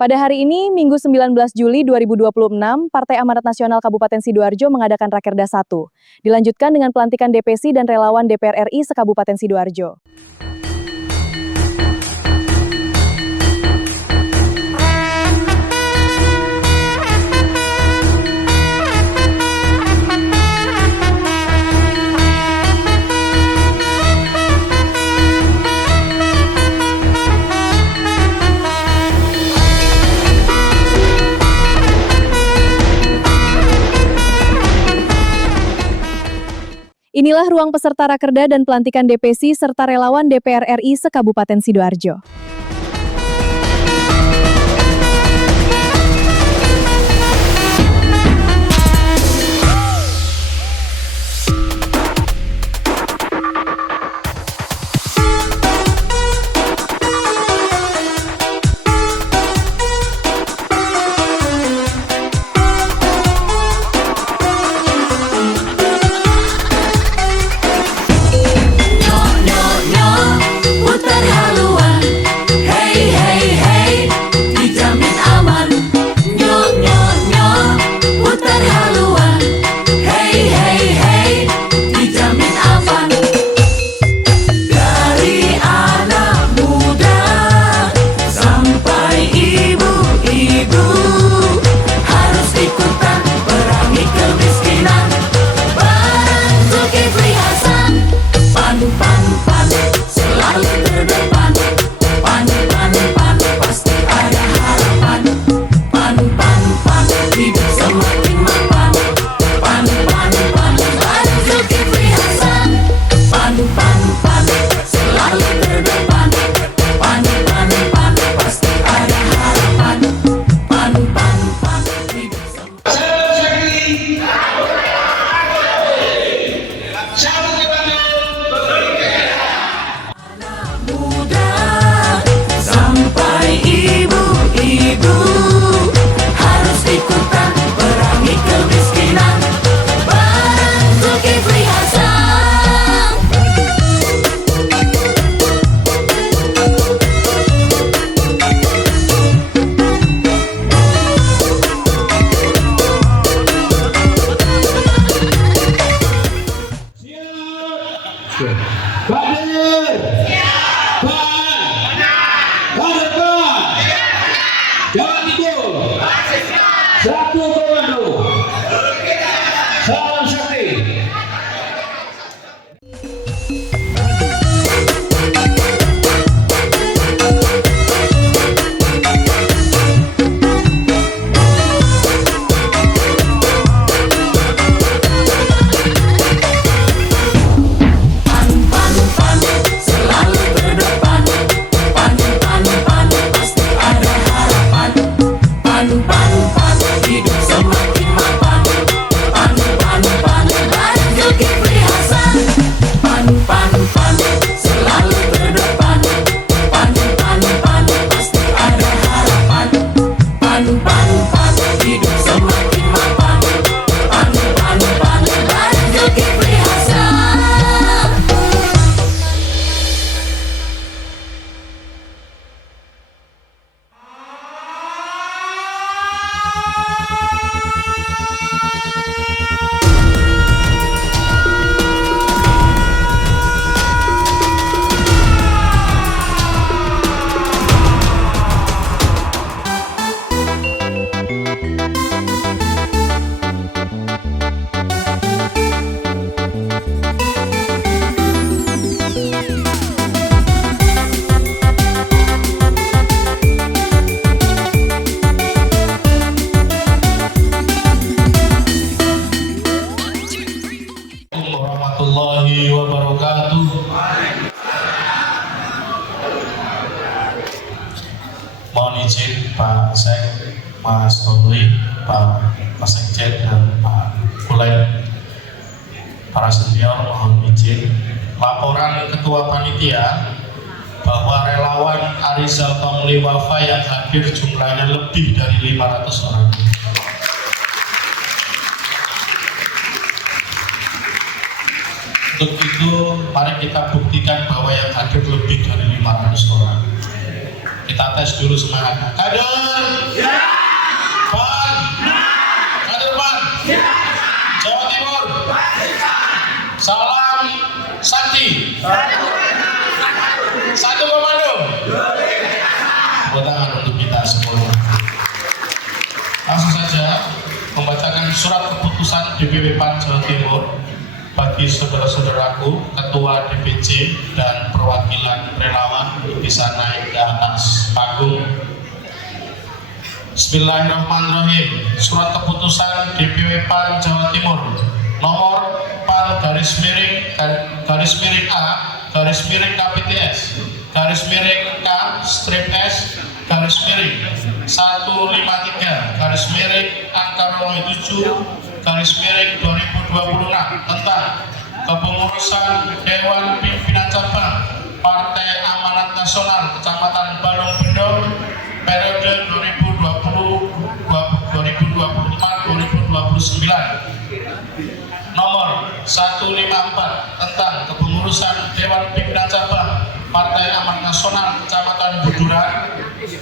Pada hari ini, Minggu 19 Juli 2026, Partai Amanat Nasional Kabupaten Sidoarjo mengadakan Rakerda 1. Dilanjutkan dengan pelantikan DPC dan relawan DPR RI se-Kabupaten Sidoarjo. Inilah ruang peserta Rakerda dan pelantikan DPC serta relawan DPR RI se-Kabupaten Sidoarjo. Hadir, Jawa Timur, satu komando, salam sakti. Warahmatullahi wabarakatuh. Mohon izin Pak Sek, Mas Tobli, Pak Sekjen dan Pak Kulen, para senior, mohon izin laporan Ketua Panitia bahwa relawan Arizal Pamuli Wafa yang hadir jumlahnya lebih dari 500 orang. Untuk itu, mari kita buktikan bahwa yang hadir lebih dari 500 orang. Kita Kita tes dulu semangatnya. Kader? Ya. Pan? Kader Pan? Ya. Jawa Timur? Salam Santi. Satu komando. Tepuk tangan untuk kita semua. Langsung saja membacakan surat keputusan DPW PAN Jawa Timur bagi saudara-saudaraku, ketua DPC dan perwakilan relawan bisa naik ke atas panggung. Bismillahirrahmanirrahim. Surat keputusan DPW PAN Jawa Timur nomor PAN _A KPTS K-153_7/2026 tentang kepengurusan Dewan Pimpinan Cabang Partai Amanat Nasional Kecamatan Balong Bendo periode 2024-2029. Nomor 154 tentang kepengurusan Dewan Pimpinan Cabang Partai Amanat Nasional Kecamatan Buduran.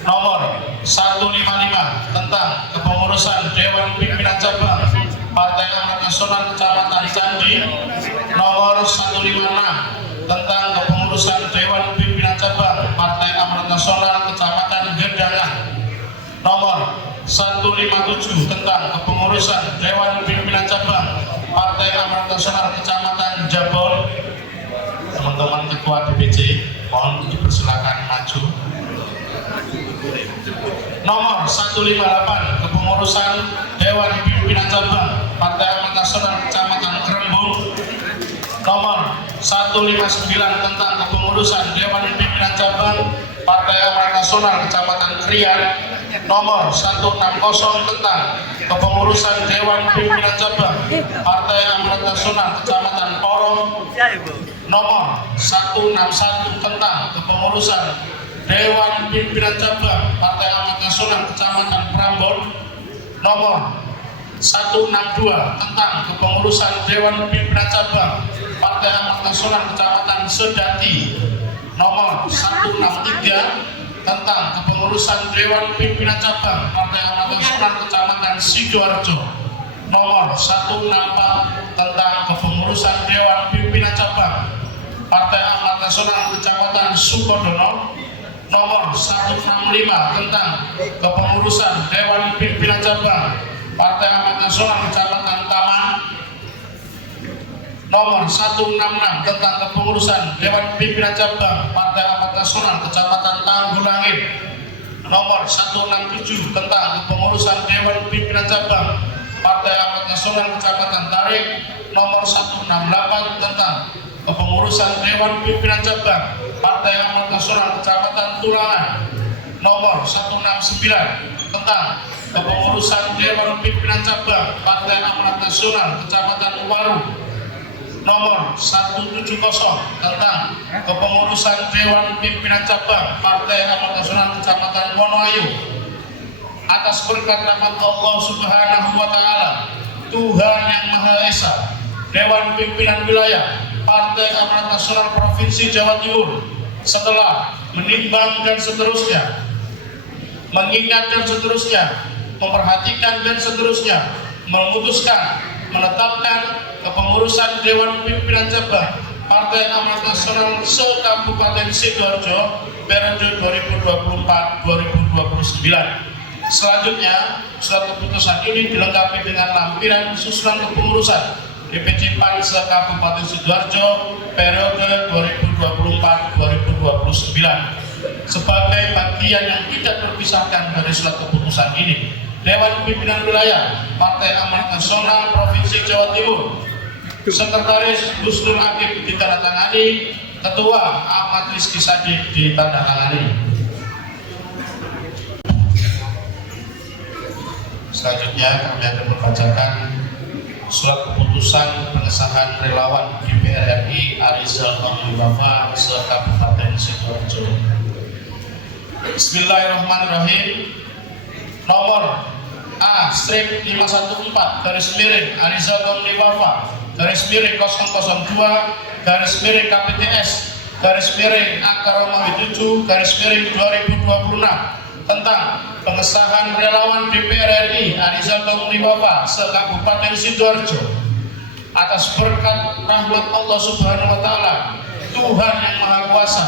Nomor 155 tentang kepengurusan Dewan Pimpinan Cabang Partai Amanat Nasional Kecamatan Candi. Nomor 156 tentang kepengurusan Dewan Pimpinan Cabang Partai Amanat Nasional Kecamatan Gedangan. Nomor 157 tentang kepengurusan Dewan Pimpinan Cabang Partai Amanat Nasional Kecamatan Jabon. Teman-teman ketua DPC mohon dipersilakan maju. Nomor 158 kepengurusan Dewan Pimpinan Cabang Partai Amanat Nasional Kecamatan Kerembung. Nomor 159 tentang kepengurusan Dewan Pimpinan Cabang Partai Amanat Nasional Kecamatan Krian. Nomor 160 tentang kepengurusan Dewan Pimpinan Cabang Partai Amanat Nasional Kecamatan Porong. Nomor 161 tentang kepengurusan Dewan Pimpinan Cabang Partai Amanat Nasional Kecamatan Prambon. Nomor 162 tentang kepengurusan Dewan Pimpinan Cabang Partai Amanat Nasional Kecamatan Sedati. Nomor 163 tentang kepengurusan Dewan Pimpinan Cabang Partai Amanat Nasional Kecamatan Sidoarjo. Nomor 164 tentang kepengurusan Dewan Pimpinan Cabang Partai Amanat Nasional Kecamatan Sukodono. Nomor 165 tentang kepengurusan Dewan Pimpinan Cabang Partai Amanat Nasional Kecamatan Taman. Nomor 166 tentang kepengurusan Dewan Pimpinan Cabang Partai Amanat Nasional Kecamatan Tanggulangin. Nomor 167 tentang kepengurusan Dewan Pimpinan Cabang Partai Amanat Nasional Kecamatan Tarik. Nomor 168 tentang kepengurusan Dewan Pimpinan Cabang Partai Amanat Nasional Kecamatan Tulangan. Nomor 169 tentang kepengurusan Dewan Pimpinan Cabang Partai Amanat Nasional Kecamatan Waru. Nomor 170 tentang kepengurusan Dewan Pimpinan Cabang Partai Amanat Nasional Kecamatan Wonoayu. Atas berkat rahmat Allah Subhanahu wa Ta'ala, Tuhan yang Maha Esa, Dewan Pimpinan Wilayah Partai Amanat Nasional Provinsi Jawa Timur setelah menimbang dan seterusnya, mengingat dan seterusnya, memperhatikan dan seterusnya, memutuskan menetapkan kepengurusan Dewan Pimpinan Cabang Partai Amanat Nasional se-Kabupaten Sidoarjo periode 2024-2029. Selanjutnya, surat keputusan ini dilengkapi dengan lampiran susunan kepengurusan DPC PAN se-Kabupaten Sidoarjo periode 2024-2029. Sebagai bagian yang tidak terpisahkan dari surat keputusan ini, Dewan Pimpinan Wilayah Partai Amanat Nasional Provinsi Jawa Timur, Sekretaris Gus Nur Akib ditandatangani, Ketua Ahmad Rizky Sadiq ditandatangani. Selanjutnya kami akan membacakan surat keputusan pengesahan relawan DPR RI Arizal Omnibafa se-Kabupaten Sidoarjo. Bismillahirrahmanirrahim. Nomor A/514 Arizal Omnibafa _002 KPTS /7/2026 tentang pengesahan relawan DPR RI Arizal Tomliwafa se-Kabupaten Sidoarjo. Atas berkat rahmat Allah Subhanahu wa Ta'ala, Tuhan yang Maha Kuasa,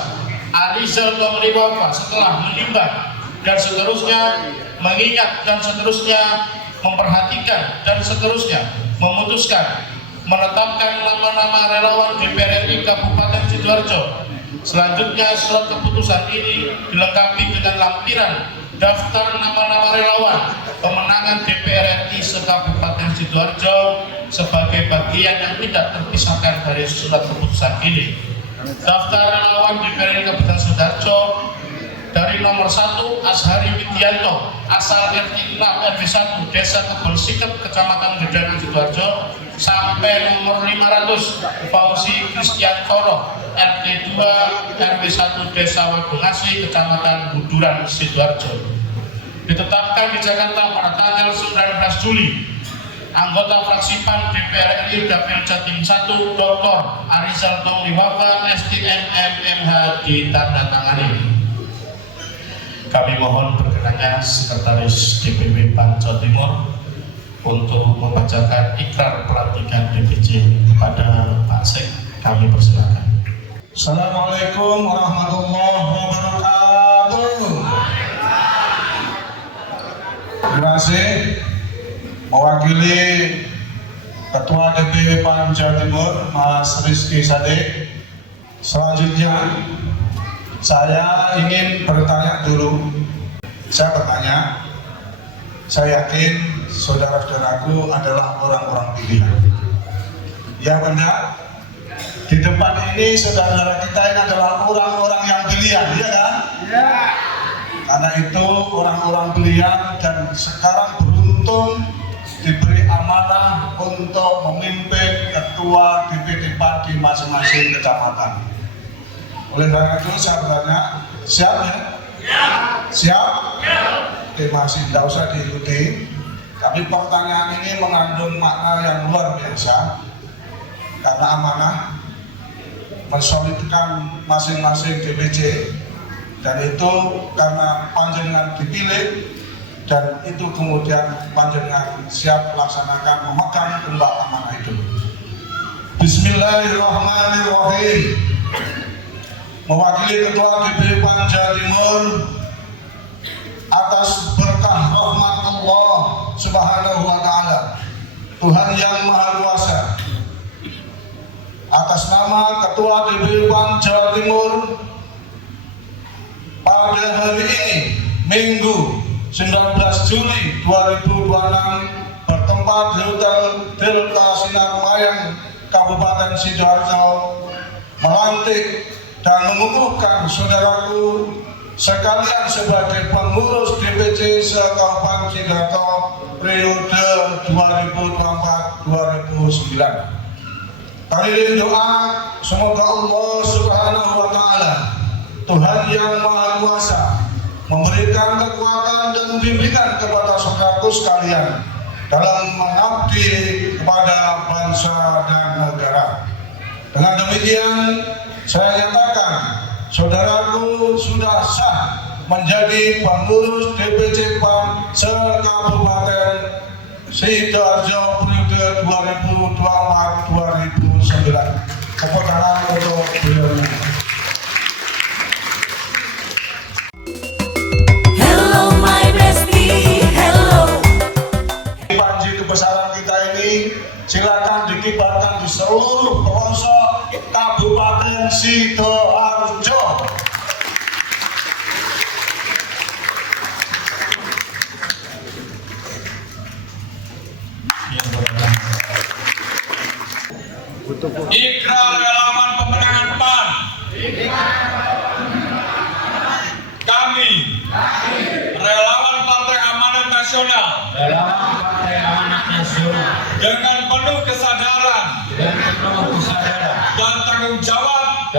Arizal Tomliwafa setelah menimbang dan seterusnya mengingat dan seterusnya memperhatikan dan seterusnya memutuskan menetapkan nama-nama relawan DPR RI Kabupaten Sidoarjo. Selanjutnya surat keputusan ini dilengkapi dengan lampiran daftar nama-nama relawan pemenangan DPR RI se-Kabupaten Sidoarjo sebagai bagian yang tidak terpisahkan dari surat keputusan ini. Daftar relawan DPR RI Kabupaten Sidoarjo dari nomor 1 Ashari Widianto, asal RT 6 RW 1 Desa Kebon Sikep, Kecamatan Gedangan Sidoarjo, sampai nomor 500 Fauzi Kristiantoro, RT 2 RW 1 Desa Wadungasi, Kecamatan Buduran Sidoarjo. Ditetapkan di Jakarta pada tanggal 19 Juli. Anggota fraksi PAN DPR RI Dapil Jatim 1 Dr. Arizal Tomliwafa STM MMH ditandatangani. Kami mohon berkenannya Sekretaris DPW PAN Jawa Timur untuk membacakan ikrar pelantikan DPC kepada Pak Sek. Kami persilakan. Assalamualaikum warahmatullahi wabarakatuh. Terima kasih mewakili Ketua DPW PAN Jawa Timur Mas Rizky Sade. Selanjutnya saya ingin bertanya dulu. Saya bertanya, saya yakin saudara-saudaraku adalah orang-orang pilihan. Ya benar, di depan ini saudara-saudara kita ini adalah orang-orang yang pilihan, ya kan? Ya. Karena itu orang-orang pilihan dan sekarang beruntung diberi amanah untuk memimpin ketua DPD PAN di masing-masing kecamatan. Oleh karena itu saya bertanya, siap ya? Ya. Siap? Ya. Oke, masih tidak usah diikuti. Tapi pertanyaan ini mengandung makna yang luar biasa. Karena amanah mensolidkan masing-masing DPC, dan itu karena panjenengan dipilih, dan itu kemudian panjenengan siap melaksanakan memegang kembang amanah itu. Bismillahirrahmanirrahim. Mewakili Ketua DPW PAN Jawa Timur, atas berkah rahmat Allah Subhanahu wa Ta'ala, Tuhan yang Maha Kuasa, atas nama Ketua DPW PAN Jawa Timur, pada hari ini Minggu 19 Juli 2026 bertempat di Hotel Delta Sinar Mayang Kabupaten Sidoarjo, melantik dan mengukuhkan saudaraku sekalian sebagai pengurus DPC se-Kabupaten Sidoarjo periode 2024-2029. Kali doa semoga Allah Subhanahu wa Ta'ala, Tuhan yang Maha Kuasa, memberikan kekuatan dan bimbingan kepada saudaraku sekalian dalam mengabdi kepada bangsa dan negara. Dengan demikian saya nyatakan saudaraku sudah sah menjadi pengurus DPC PAN se-Kabupaten Sidoarjo periode 2024-2029. Tepuk tangan untuk beliau. Hello my bestie, hello. Panji kebesaran kita ini silakan dikibarkan di seluruh pelosok Kabupaten Sidoarjo. Ikrar relawan pemenangan PAN. Kami, relawan Partai Amanat Nasional, dengan penuh kesadaran dan tanggung jawab,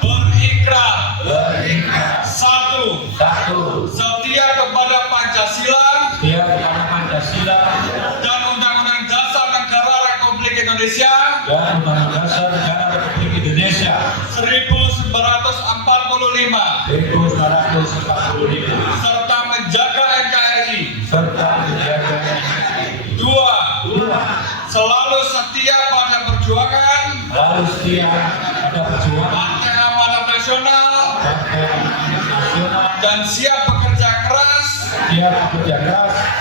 berikrar. Satu, setia kepada Pancasila dan Undang-Undang Dasar Negara Republik Indonesia Indonesia 1945 serta menjaga NKRI. Dua, selalu setia pada perjuangan lalu setia pada perjuangan Partai Amanat Nasional nasional, dan siap bekerja keras,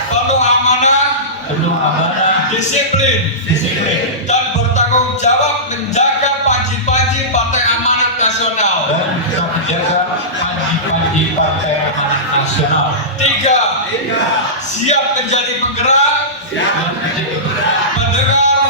penuh amanah, disiplin, dan bertanggung jawab menjaga panji-panji Partai Amanat Nasional. dan kita menjaga panji-panji Partai Amanat Nasional. Tiga, siap menjadi penggerak, mendengar,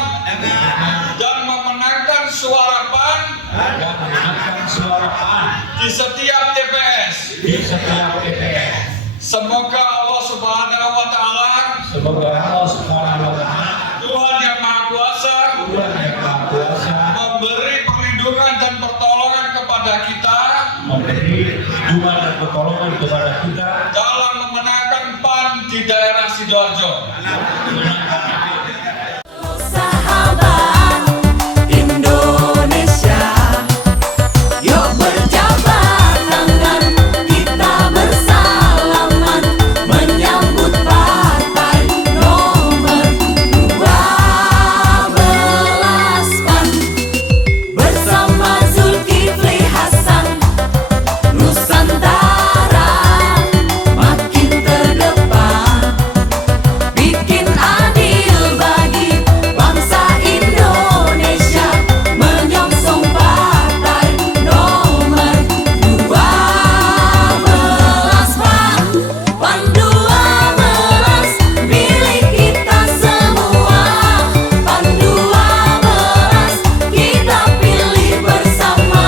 dan memenangkan suara PAN Dan menangkan suara PAN di setiap TPS. di setiap TPS. Semoga Allah Subhanahu wa Ta'ala, Semoga Allah Subhanahu wa Ta'ala, Tuhan yang Maha Kuasa, Tuhan yang Maha Kuasa, memberi perlindungan dan pertolongan kepada kita memberi perlindungan dan pertolongan kepada kita dalam memenangkan PAN di daerah Sidoarjo. Sahabat Indonesia, yuk berjabat tangan, kita bersalaman menyambut partai nomor 12 PAN bersama Zulkifli Hasan. Nusantara makin terdepan, bikin adil bagi bangsa Indonesia, menyongsong partai nomor 12 PAN. PAN 12 milik kita semua, PAN 12 kita pilih bersama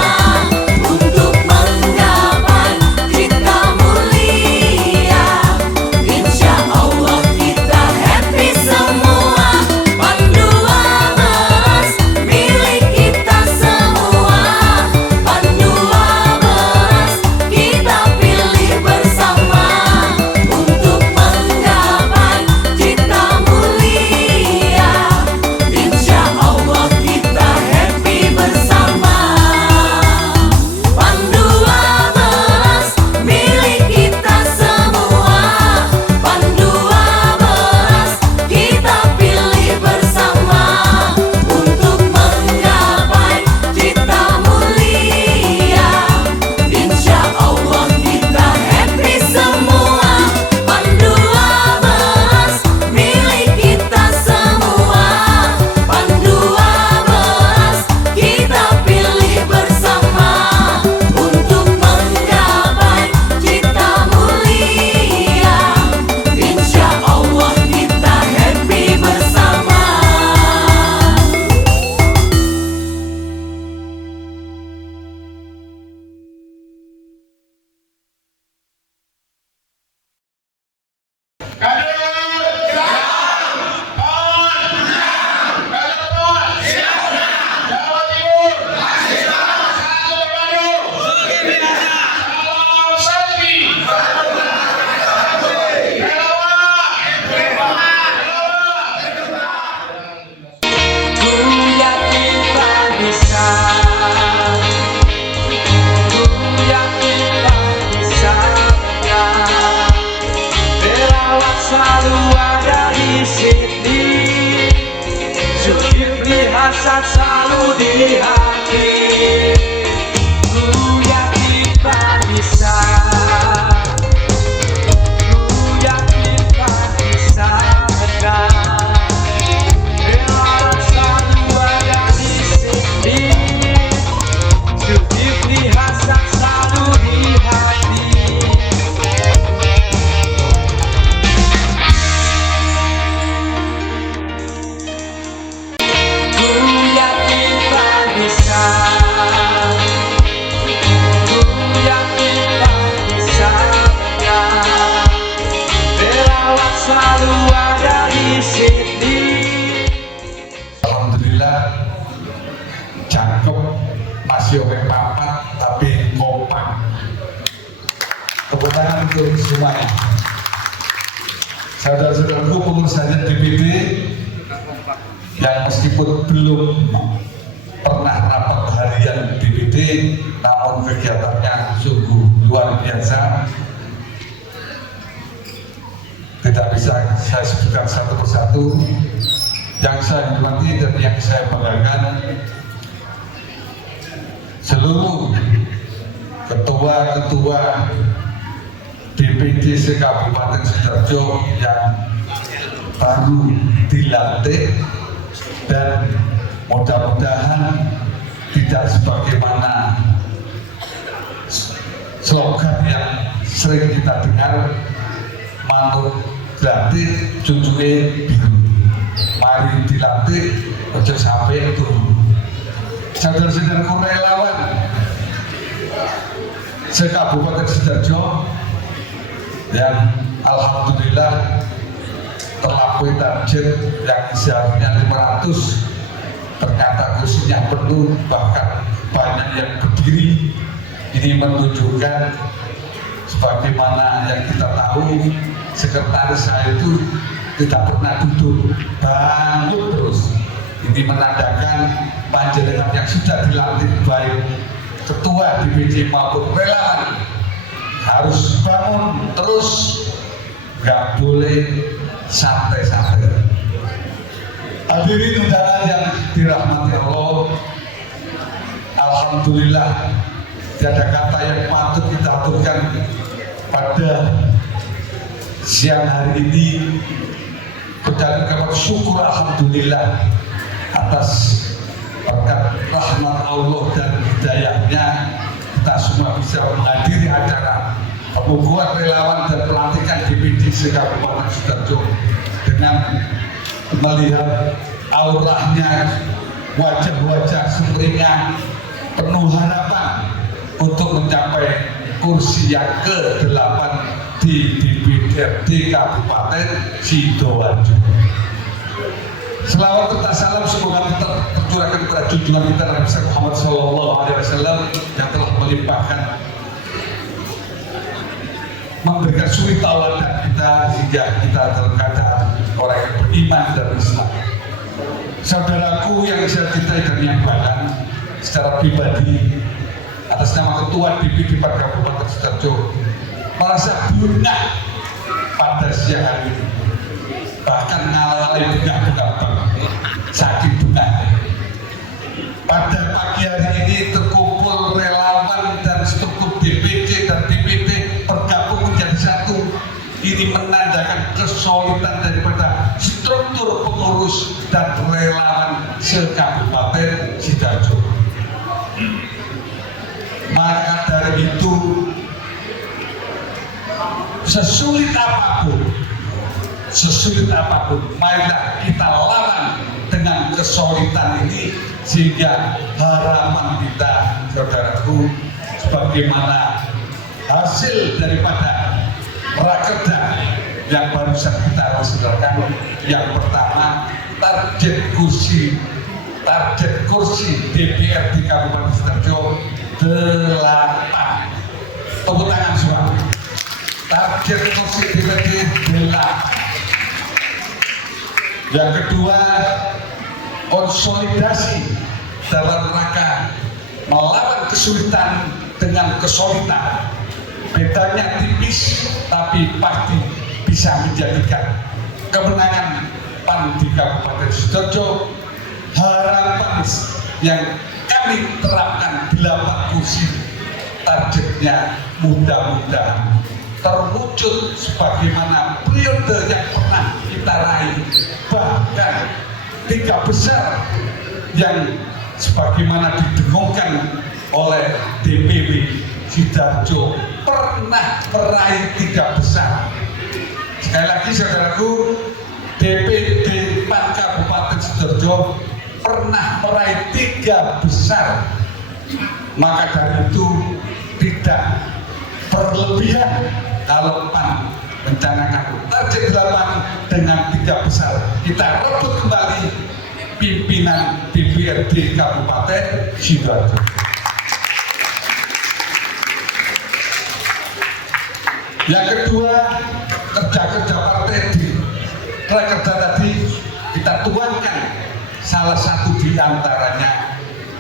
untuk menggapai cita mulia. Insya Allah kita happy semua. PAN 12 milik kita semua, PAN 12 kita pilih bersama untuk menggapai cita mulia. Insya Allah kita happy bersama. PAN 12 milik kita semua, PAN 12 kita pilih bersama untuk menggapai cita mulia. Insya Allah kita happy semua. PAN 12 milik kita semua, PAN 12 kita pilih bersama untuk menggapai cita mulia. Insya Allah kita happy bersama. Selalu ada di sini, Zulkifli Hasan selalu di hati. Ku yakin kita bisa, ku yakin kita bisa menang. Relawan selalu ada di sini, Zulkifli Hasan selalu di hati. Selalu ada di sini. Alhamdulillah cakep, masih oke papat tapi kompak. Tepuk tangan untuk semuanya. Saudara-saudaraku pengurus harian DPD yang meskipun belum pernah rapat harian DPD, namun kegiatannya sungguh luar biasa. Tidak bisa saya sebutkan satu persatu. Yang saya hormati dan yang saya banggakan, seluruh ketua-ketua DPD Kabupaten Sidoarjo yang baru dilantik, dan mudah-mudahan tidak sebagaimana slogan yang sering kita dengar, manut dilantik junjunge biru, mari dilantik ojo sampai turun. Saudara-saudaraku relawan se-Kabupaten Sidoarjo yang alhamdulillah terlampaui target yang seharusnya 500, ternyata kursinya penuh, bahkan banyak yang berdiri. Ini menunjukkan sebagaimana yang kita tahu, sekretaris saya itu tidak pernah duduk, bangun terus. Ini menandakan panjenengan yang sudah dilantik baik ketua DPD maupun relawan harus bangun terus, nggak boleh santai-santai. Hadirin undangan yang dirahmati Allah, alhamdulillah tiada kata yang patut kita aturkan pada siang hari ini, kecuali kabar syukur alhamdulillah atas berkat rahmat Allah dan hidayahnya kita semua bisa menghadiri acara pembukuan relawan dan pelantikan DPD se-Kabupaten Sidoarjo dengan melihat auranya, wajah-wajah sumringah penuh harapan untuk mencapai kursi yang ke-8 di DPRD Kabupaten Sidoarjo. Selawat serta salam semoga tercurahkan kepada junjungan kita Nabi Muhammad SAW yang telah melimpahkan, memberikan suri tauladan kita sehingga kita dalam keadaan orang yang beriman dan Islam. Saudaraku yang saya cintai dan yang banggakan, secara pribadi atas nama Ketua DPD Kabupaten Sidoarjo merasa bungah pada siang hari ini, bahkan ngalalai bunga-bunga saking bungah. Pada pagi hari ini terkumpul relawan dan struktur DPD dan DPD bergabung menjadi satu. Ini menandakan kesolidan daripada struktur pengurus dan relawan se-Kabupaten Sidoarjo. Maka dari itu, sesulit apapun, marilah kita lawan dengan kesolidan ini, sehingga harapan kita, saudaraku, sebagaimana hasil daripada rakerda yang barusan kita laksanakan. Yang pertama, target kursi DPRD Kabupaten Sidoarjo 8. Tepuk tangan semua. Target kursi DPRD 8. Yang kedua, konsolidasi dalam rangka melawan kesulitan dengan kesolidan. Bedanya tipis tapi pasti bisa menjadikan kemenangan PAN di Kabupaten Sidoarjo. Harapan yang kami terapkan 8 kursi, targetnya mudah-mudahan terwujud sebagaimana periode yang pernah kita raih, bahkan 3 besar yang sebagaimana didengungkan oleh DPW Sidoarjo pernah meraih 3 besar. Sekali lagi saudaraku, DPD PAN Kabupaten Sidoarjo pernah meraih 3 besar. Maka dari itu tidak berlebihan kalau PAN mencanangkan target 8 dengan 3 besar. Kita rebut kembali pimpinan DPRD Kabupaten Sidoarjo. Yang kedua, kerja-kerja partai di rakerda tadi kita tuangkan, salah satu di antaranya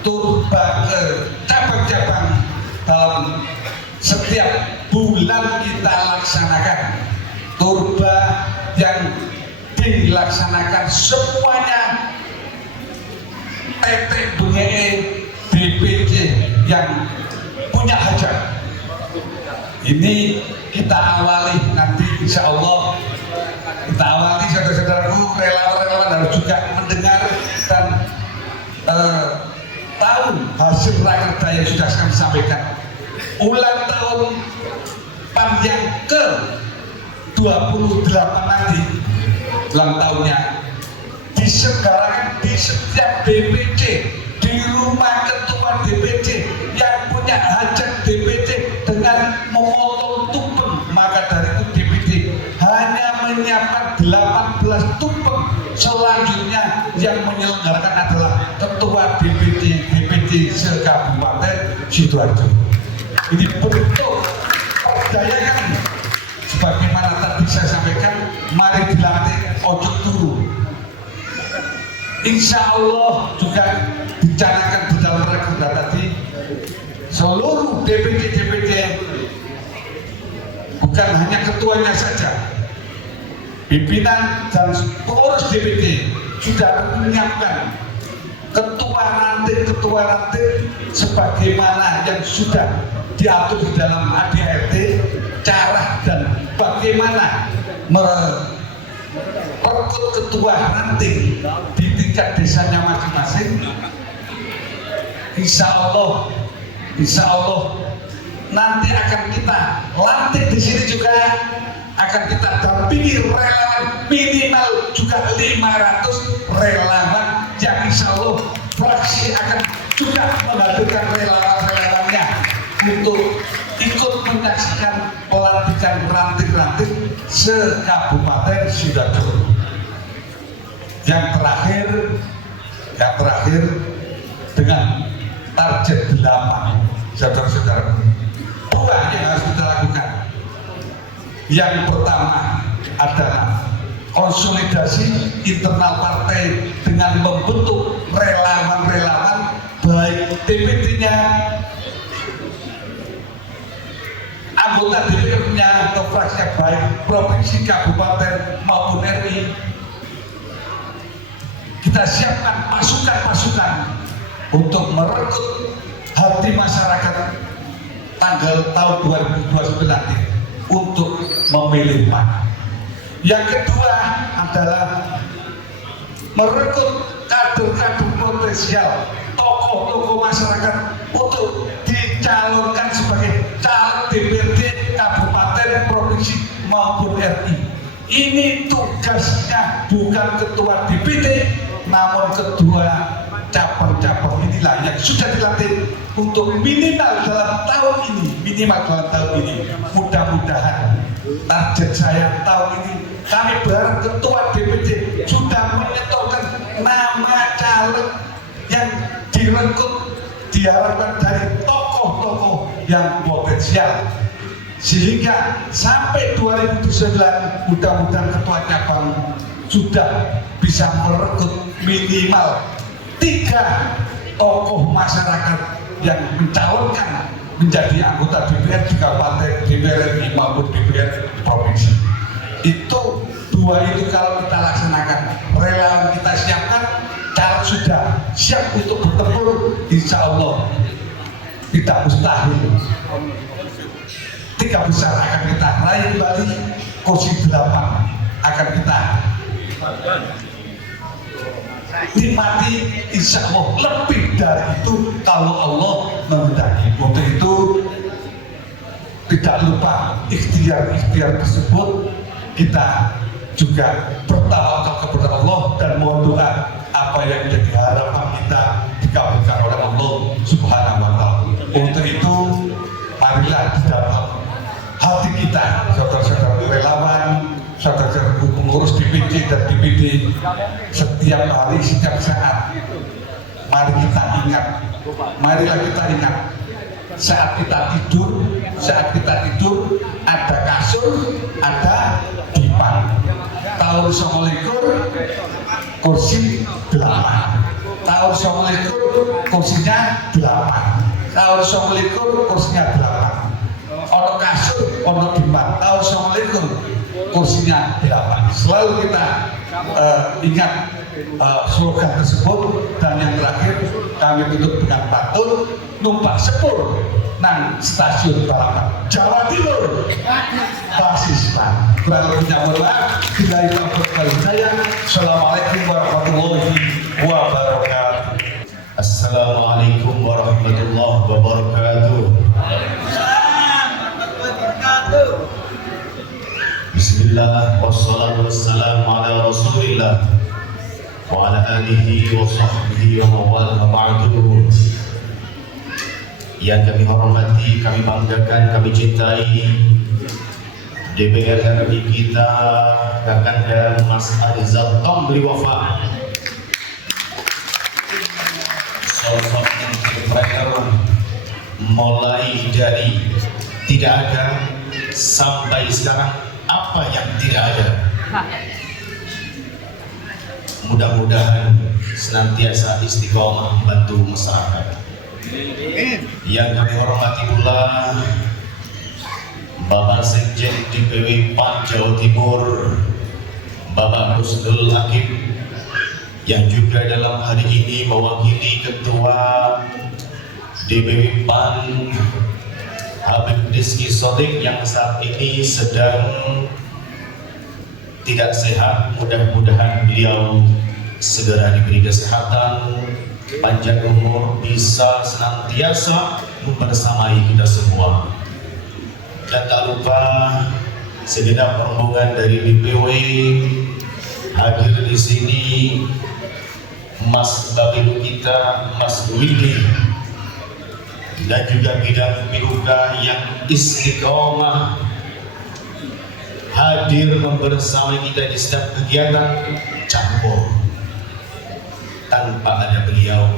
turba ke cabang-cabang dalam setiap bulan kita laksanakan. Turba yang dilaksanakan semuanya PT BGE DPC yang punya hajat. Ini kita awali nanti insya Allah, kita awali saudara-saudaraku, relawan-relawan harus juga mendengar dan tahu hasil rakerda yang sudah kami sampaikan. Ulang tahun PAN yang ke 28 nanti, ulang tahunnya diselenggarakan di setiap DPC, di rumah ketua DPC yang punya hajat DPC dengan memotong tumpeng. Maka dari itu DPC hanya menyiapkan 18 tumpeng. Selanjutnya yang menyelenggarakan adalah ketua DPC se-Kabupaten Sidoarjo. Ini bentuk perdayakan sebagaimana tadi saya sampaikan, mari dilatih ojo turu. Insya Allah juga dicanakan di dalam rakerda tadi seluruh DPC bukan hanya ketuanya saja, pimpinan dan pengurus DPC sudah menyiapkan ketua ranting sebagaimana yang sudah diatur di dalam ADART, cara dan bagaimana merekrut ketua ranting di tingkat desanya masing-masing. Insya Allah nanti akan kita lantik di sini juga, akan kita dampingi relawan minimal juga 500 relawan yang insya Allah fraksi akan juga menghadirkan relawan-relawannya untuk ikut menyaksikan pelantikan ranting-ranting se-Kabupaten Sidoarjo. Yang terakhir dengan target 8, saudara-saudara, 2 yang harus kita lakukan. Yang pertama adalah konsolidasi internal partai dengan membentuk relawan-relawan baik DPT-nya, anggota DPR-nya atau fraksi baik provinsi, kabupaten maupun RI. Kita siapkan pasukan-pasukan untuk merekrut hati masyarakat tahun 2029 nanti untuk memilih PAN. Yang kedua adalah merekrut kader-kader potensial, tokoh-tokoh masyarakat untuk dicalonkan sebagai caleg DPRD kabupaten, provinsi maupun RI. Ini tugasnya bukan ketua DPD, namun ketua cabang-cabang inilah yang sudah dilatih untuk minimal dalam tahun ini. Mudah-mudahan target saya tahun ini, kami berharap ketua DPD sudah menyetorkan nama caleg yang direkrut diharapkan dari tokoh-tokoh yang potensial, sehingga sampai 2009 mudah-mudahan ketua cabang sudah bisa merekrut minimal 3 tokoh masyarakat yang mencalonkan menjadi anggota DPR di kabupaten, DPR RI maupun DPR provinsi. Itu 2 itu kalau kita laksanakan, relawan kita siapkan, caleg sudah siap untuk bertempur, insya Allah tidak mustahil 3 besar akan kita raih kembali, kursi 8 akan kita nikmati, insya Allah lebih dari itu kalau Allah menghendaki. Untuk itu tidak lupa ikhtiar tersebut kita juga bertawakal kepada Allah dan mohon doa apa yang menjadi harapan kita dikabulkan oleh Allah Subhanahu wa Ta'ala. Untuk itu marilah di dalam hati kita, saudara-saudara relawan, saudara-saudara pengurus DPC dan DPD, setiap hari, setiap saat, marilah kita ingat, saat kita tidur ada kasur, ada dipan. Tahun 19 kursi 8, tahun 19 kursinya 8, tahun 19 kursinya 8, ono kasur, ono dimar, tahun 19 kursinya 8. Selalu kita ingat slogan tersebut. Dan yang terakhir kami tutup dengan pantun numpak sepur nang stasiun balapan Jawa Timur Basistan. Kurang lebihnya mohon maaf. Bila itu saya. Assalamualaikum warahmatullahi wabarakatuh. Assalamualaikum warahmatullahi wabarakatuh. Bismillah wassalatu wassalamu ala rasulillah wa ala alihi wa sahbihi wa mawala ba'du. Yang kami hormati, kami banggakan, kami cintai DPR RI kita, Kakanda Mas Arizal Tomli Wafa, sosok entrepreneur mulai dari tidak ada sampai sekarang apa yang tidak ada. Mudah-mudahan senantiasa istiqomah membantu masyarakat. Yang kami hormati pula Bapak Sekjen DPW PAN Jawa Timur, Bapak Husnul Hakim, yang juga dalam hari ini mewakili Ketua DPW PAN Habib Rizky Sodik yang saat ini sedang tidak sehat. Mudah-mudahan beliau segera diberi kesehatan, panjang umur, bisa senantiasa membersamai kita semua. Dan tak lupa segenap rombongan dari DPW hadir di sini, Mas Babilu kita, Mas Widi, dan juga bidang PUK yang istiqomah hadir membersamai kita di setiap kegiatan campur. Tanpa ada beliau,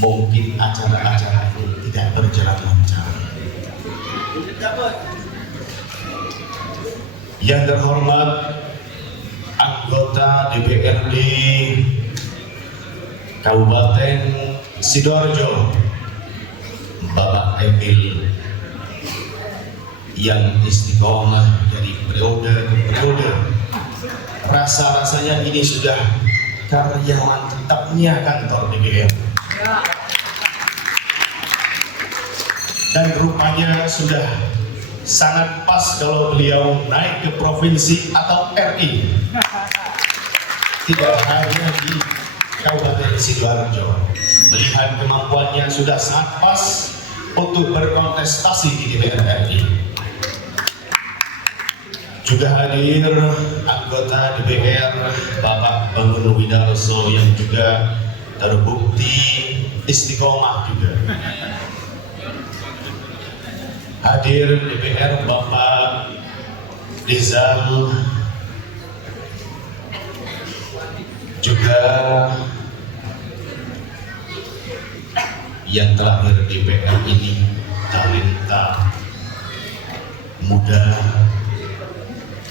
mungkin acara-acara itu tidak berjalan lancar. Yang terhormat anggota DPRD Kabupaten Sidoarjo, Bapak Emil, yang istiqomah dari periode ke periode. Rasa-rasanya ini sudah karyawan tetapnya kantor DPR. Dan rupanya sudah sangat pas kalau beliau naik ke provinsi atau RI. Tidak hanya di Kabupaten Sidoarjo. Melihat kemampuannya sudah sangat pas untuk berkontestasi di DPR RI. Juga hadir anggota DPR Bapak Bangun Widarso yang juga terbukti istiqomah juga. Hadir DPR Bapak Rizal, juga yang terakhir DPR ini talenta muda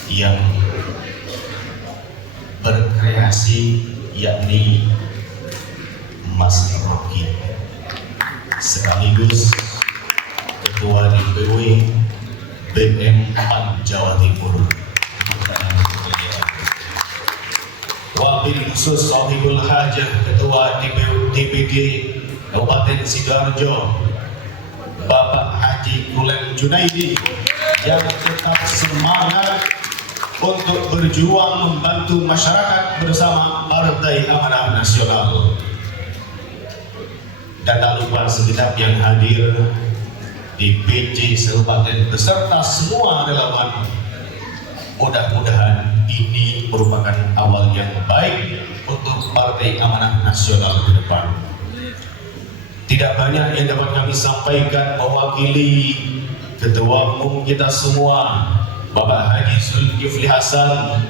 yang berkreasi, yakni Mas Rocky, sekaligus Ketua DPW BM PAN Jawa Timur. Wabil khusus Sohibul Hajah, Ketua DPD Kabupaten Sidoarjo, Bapak Haji Kulen Junaidi, yang tetap semangat untuk berjuang membantu masyarakat bersama Partai Amanah Nasional. Dan tak lupa segenap yang hadir di PJ Kabupaten beserta semua relawan. Mudah-mudahan ini merupakan awal yang baik untuk Partai Amanah Nasional ke depan. Tidak banyak yang dapat kami sampaikan mewakili Ketua Umum kita semua, Bapak Haji Zulkifli Hasan,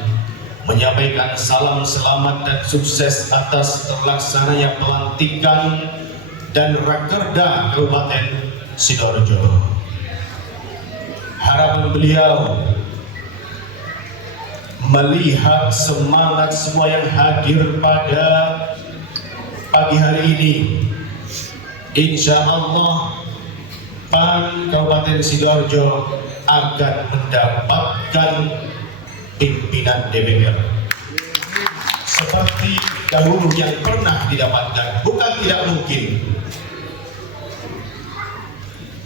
menyampaikan salam selamat dan sukses atas terlaksananya pelantikan dan Rakerda Kabupaten Sidoarjo. Harapan beliau melihat semangat semua yang hadir pada pagi hari ini insya Allah PAN Kabupaten Sidoarjo akan mendapatkan pimpinan DPR seperti dahulu yang pernah didapatkan, bukan tidak mungkin.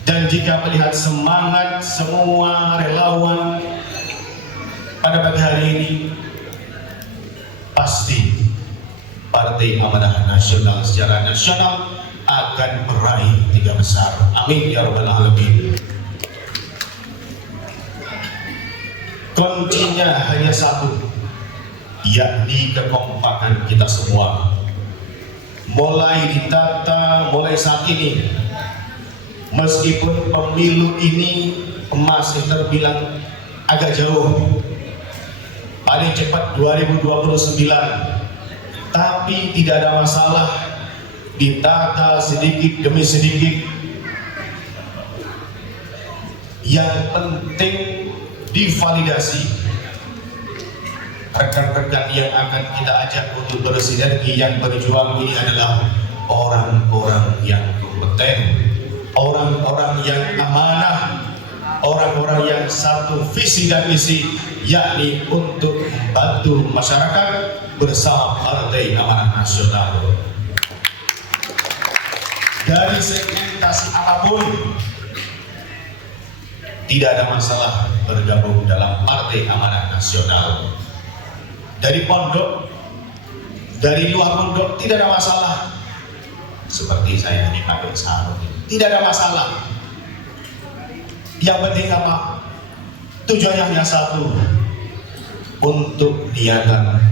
Dan jika melihat semangat semua relawan pada pagi hari ini, pasti Partai Amanah Nasional secara nasional akan meraih 3 besar. Amin ya rabbal alamin. Kuncinya hanya satu, yakni kekompakan kita semua. Mulai ditata, mulai saat ini, meskipun pemilu ini masih terbilang agak jauh, paling cepat 2029, tapi tidak ada masalah, ditata sedikit demi sedikit. Yang penting divalidasi rekan-rekan yang akan kita ajak untuk bersinergi, yang berjuang ini adalah orang-orang yang kompeten, orang-orang yang amanah, orang-orang yang satu visi dan misi, yakni untuk membantu masyarakat bersama Partai Amanah Nasional. Dari segmentasi apapun, tidak ada masalah bergabung dalam Partai Amanah Nasional. Dari pondok, dari luar pondok, tidak ada masalah. Seperti saya ini pakai sarung, tidak ada masalah. Yang penting apa? Tujuannya hanya satu, untuk niatan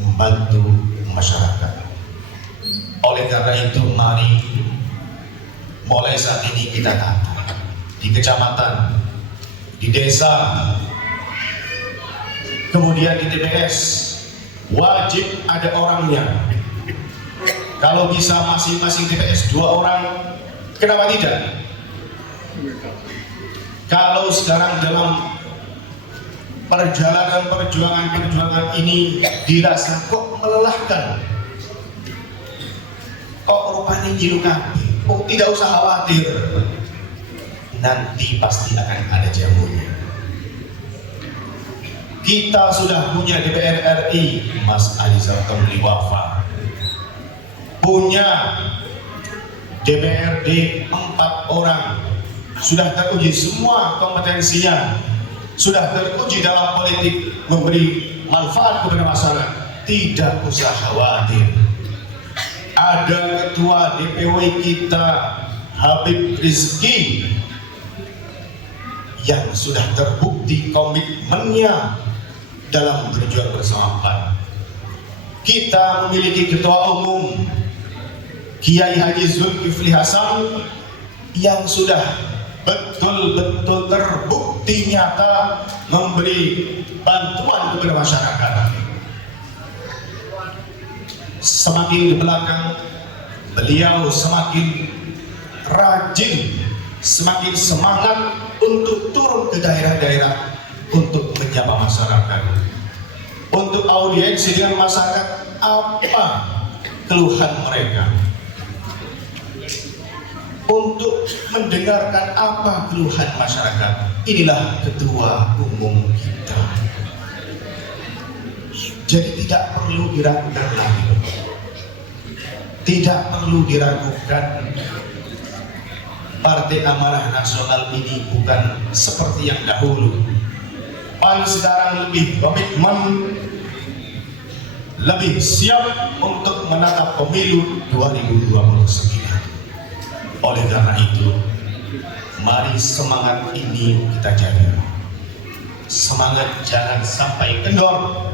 membantu masyarakat. Oleh karena itu, mari mulai saat ini kita tata di kecamatan, di desa, kemudian di TPS, wajib ada orangnya. Kalau bisa masing-masing TPS 2 orang, kenapa tidak? Kalau sekarang dalam perjalanan perjuangan ini dirasa kok melelahkan, kok rupanya gilu kabeh, kok tidak usah khawatir, nanti pasti akan ada jamunya. Kita sudah punya DPR RI, Mas Alizal Kamli Wafa, punya DPRD 4 orang, sudah teruji semua kompetensinya, sudah teruji dalam politik, memberi manfaat kepada masyarakat. Tidak usah khawatir. Ada ketua DPW kita, Habib Rizki, yang sudah terbukti komitmennya dalam berjuang bersama PAN. Kita memiliki ketua umum Kiai Haji Zulkifli Hasan yang sudah betul-betul terbukti nyata memberi bantuan kepada masyarakat. Semakin di belakang, beliau semakin rajin, semakin semangat untuk turun ke daerah-daerah untuk menyapa masyarakat, untuk audiensi dengan masyarakat, apa keluhan mereka, untuk mendengarkan apa keluhan masyarakat. Inilah ketua umum kita. Jadi tidak perlu diragukan lagi, tidak perlu diragukan. Partai Amanah Nasional ini bukan seperti yang dahulu. PAN sekarang lebih komitmen, lebih siap untuk menatap pemilu 2029. Oleh karena itu, mari semangat ini kita jaga. Semangat jangan sampai kendor.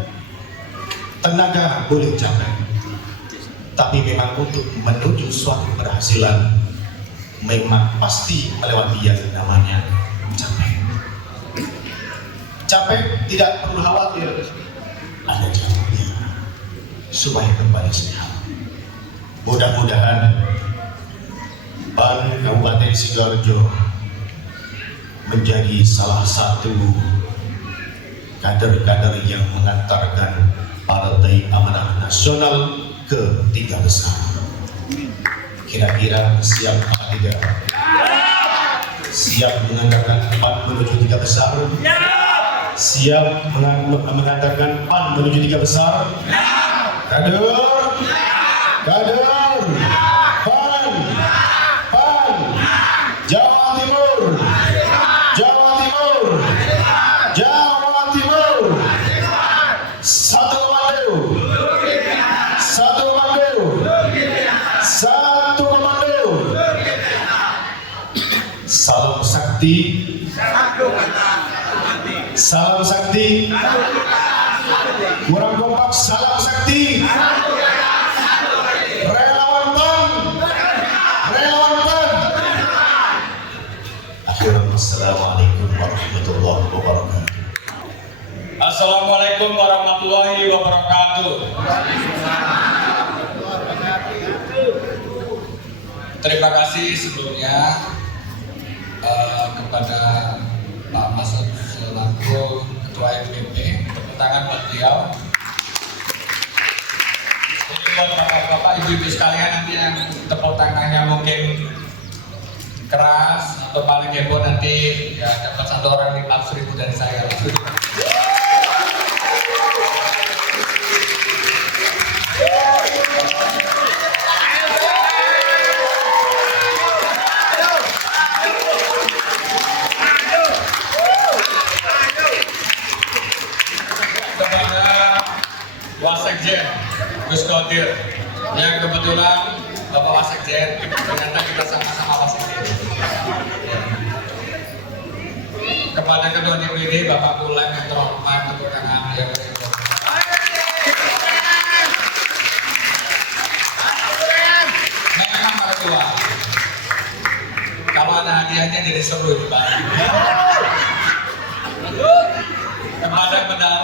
Tenaga boleh capek, tapi memang untuk menuju suatu keberhasilan memang pasti melewati yang namanya capek. Capek tidak perlu khawatir, ada jalannya supaya kembali sehat. Mudah-mudahan PAN Kabupaten Sidoarjo menjadi salah satu kader-kader yang mengantarkan Partai Amanah Nasional ke 3 besar. kira-kira siap apa tidak? Siap mengatakan 4 menuju 3 besar? Siap mengatakan PAN menuju 3 besar? Kader? Kader? PAN? PAN? Jawa Timur? Jawa Timur? Jawa Timur? Satu komando? Satu komando? Satu komando? Salam sakti. Salam sakti. Kurang kompak. Salam sakti. Relawan PAN. Relawan PAN. Akhirnya, assalamualaikum warahmatullahi wabarakatuh. Assalamualaikum warahmatullahi wabarakatuh. Terima kasih sebelumnya kepada Pak Masud selaku Ketua MPP. Tepuk tangan buat beliau. Jadi buat bapak-bapak, ibu-ibu sekalian nanti yang tepuk tangannya mungkin keras atau paling heboh nanti ya dapat 1 orang 500.000 dari saya. Wasekjen Gus Kodir yang kebetulan Bapak Wasekjen ternyata kita sama-sama Wasekjen. Kepada Ketua DPD Bapak Pulem yang terhormat, tepuk tangan yang berikut. Memang Pak Ketua, kalau ada hadiahnya jadi seru ini Pak. Kepada Bendara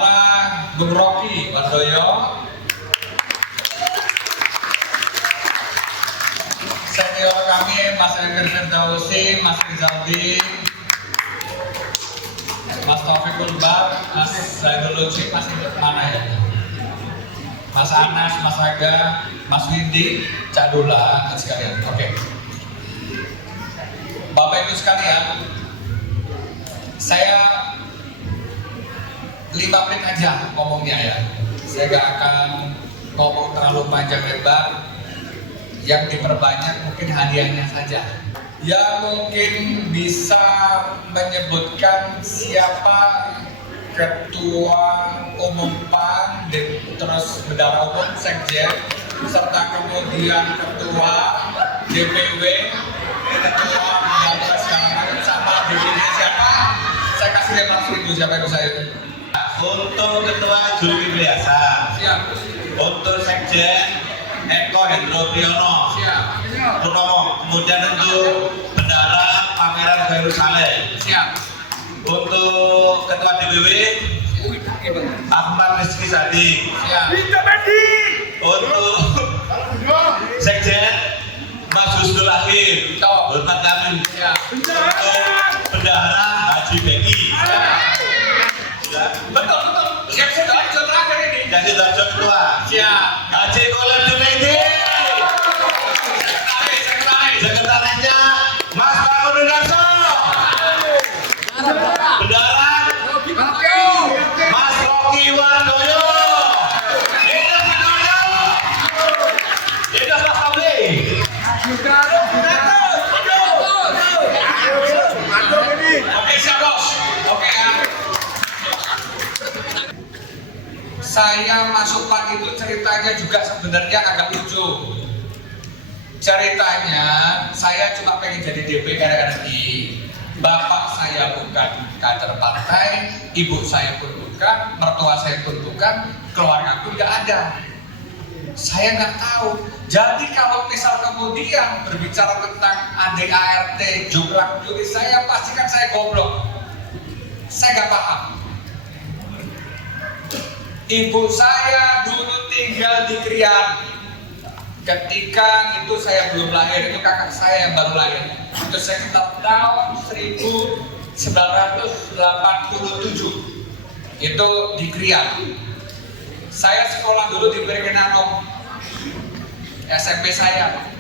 Bung Rocky Wardoyo, senior kami Mas Emir Firdausi, Mas Rizaldi, Mas Taufik Ulbar, Mas Zainul Lutfi, Mas mana ya? Mas Anas, Mas Aga, Mas Windy, Cak Dula, dan sekalian. Oke. Bapak Ibu sekalian, saya 5 menit aja ngomongnya ya. Saya gak akan ngomong terlalu panjang lebar. Yang diperbanyak mungkin hadiahnya saja. Ya mungkin bisa menyebutkan siapa Ketua Umum PAN, terus Bendara Umum, Sekjen, serta kemudian Ketua DPW, Ketua Bendara sekarang sama DPD siapa? Saya kasih 500.000 siapa yang saya. Untuk Ketua Zulkifli Hasan, Siap. untuk Sekjen Eko Hendro Priyono, Siap. Purnomo, kemudian untuk Bendara Pangeran Khairul Saleh, Siap. untuk Ketua DPW Ahmad Rizky Sadik, Siap. untuk Sekjen Mas Husnul Akhir, hormat kami, Siap. untuk Bendara Haji Beki, Betul. Yang sudah terakhir ini. dan Sidoarjo Ketua Siap. Haji Kolem Junaidi, sekretarisnya Mas Bangun Darso, Bendara Mas Rocky Wardoyo, hidup Wardoyo, hidup Mas Abdi. Oke, siap bos. Oke ya. Saya masuk PAN itu ceritanya juga sebenarnya agak lucu. Ceritanya saya cuma pengen jadi DP RRI. Bapak saya bukan kader partai, ibu saya pun bukan, mertua saya pun bukan, keluarga pun nggak ada. Saya nggak tahu. Jadi kalau misal kemudian berbicara tentang ADART, jumlah juri saya pastikan saya goblok. Saya nggak paham. Ibu saya dulu tinggal di Krian. Ketika itu saya belum lahir, itu kakak saya yang baru lahir. Itu sekitar tahun 1987. Itu di Krian. Saya sekolah dulu di Berkenanom, SMP saya.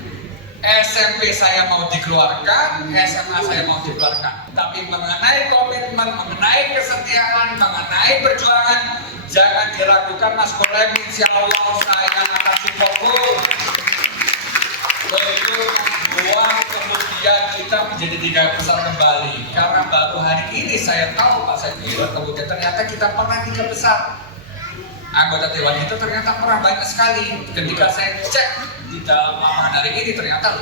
SMP saya mau dikeluarkan, SMA saya mau dikeluarkan. Tapi mengenai komitmen, mengenai kesetiaan, mengenai perjuangan, jangan diragukan Mas Golem, insya Allah saya akan support full. Untuk membuat kemudian kita menjadi 3 besar kembali. Karena baru hari ini saya tahu Pak Sekir, kemudian ternyata kita pernah 3 besar. Anggota Dewan itu ternyata pernah banyak sekali. Ketika saya cek di dalam lapangan hari ini, ternyata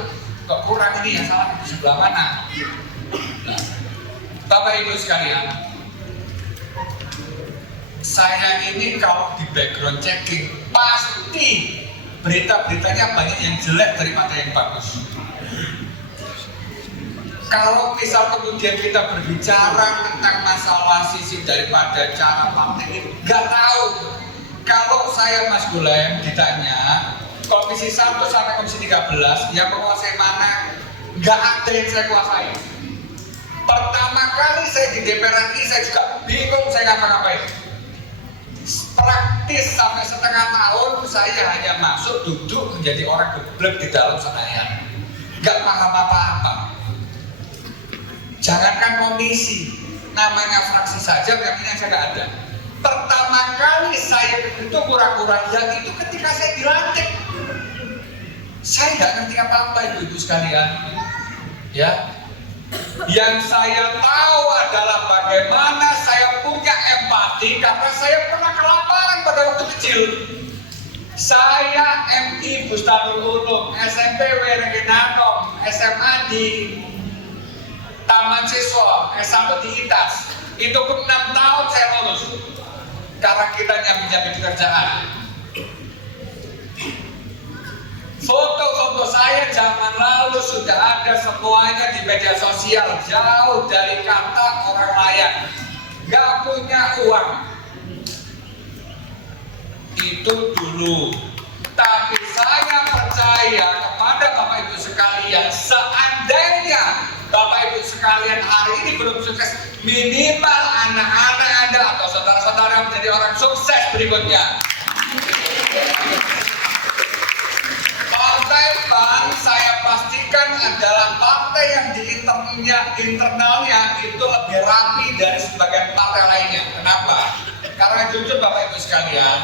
kok kurang ini, yang salah di sebelah mana. Nah, Bapak Ibu sekalian, saya ini kalau di background checking pasti berita-beritanya banyak yang jelek daripada yang bagus. Kalau misal kemudian kita berbicara tentang masalah sisi daripada cara partai ini, nggak tahu. Kalau saya Mas Golem ditanya Komisi 1 sampai Komisi 13 yang menguasai mana, nggak ada yang saya kuasai. Pertama kali saya di DPR RI saya juga bingung saya ngapa-ngapain. Praktis sampai setengah tahun saya hanya masuk duduk menjadi orang geblek di dalam Senayan, nggak paham apa-apa. Jangankan komisi, namanya fraksi saja yang saya nggak ada. Pertama kali saya itu kura-kura yang itu ketika saya dilantik, saya nggak ngerti apa-apa ibu-ibu sekalian. Ya, yang saya tahu adalah bagaimana saya punya empati karena saya pernah kelaparan pada waktu kecil. Saya MI Bustanul Ulum, SMP Werenginandong, SMA di Taman Siswa, S1 di ITAS. Itu pun 6 tahun saya lulus karena kita nyambi-nyambi pekerjaan. Foto-foto saya zaman lalu sudah ada semuanya di media sosial, jauh dari kata orang layak. Gak punya uang. Itu dulu. Tapi saya percaya kepada Bapak Ibu sekalian, seandainya Bapak Ibu sekalian hari ini belum sukses, minimal anak-anak Anda atau saudara-saudara menjadi orang sukses berikutnya. Partai PAN saya pastikan adalah partai yang di internalnya itu lebih rapi dari sebagian partai lainnya. Kenapa? Karena jujur Bapak Ibu sekalian,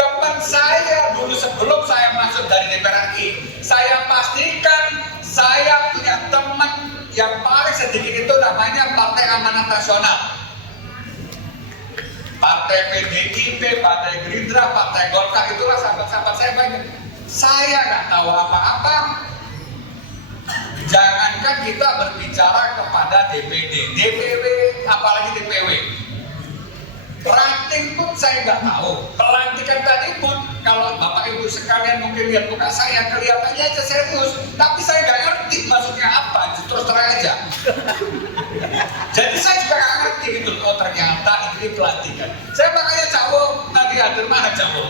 teman saya dulu sebelum saya masuk dari DPR RI, saya pastikan saya punya teman yang paling sedikit itu namanya Partai Amanat Nasional. Partai PDIP, Partai Gerindra, Partai Golkar, itulah sahabat-sahabat saya banyak. Saya nggak tahu apa-apa. Jangankan kita berbicara kepada DPD, DPW, apalagi DPW. Ranting pun saya nggak tahu. Pelantikan tadi pun, kalau Bapak Ibu sekalian mungkin lihat muka saya, kelihatannya aja serius. Tapi saya nggak ngerti maksudnya apa, terus terang aja. Jadi saya juga nggak ngerti gitu. Oh ternyata ini pelantikan. Saya makanya Cawo tadi hadir, mana Cawo?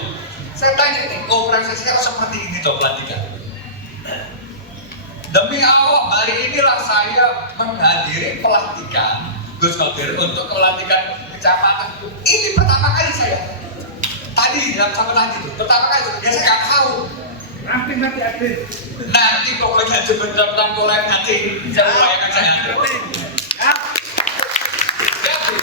Saya tanya nih, organisasinya seperti ini toh pelantikan. Demi Allah, hari inilah saya menghadiri pelantikan Gus Kodir untuk pelantikan kecamatan. Ini pertama kali saya. Tadi sama tadi itu, pertama kali itu. Ya saya nggak tahu. Nanti pokoknya jembatan mulai nanti saya upayakan saya. Jadi,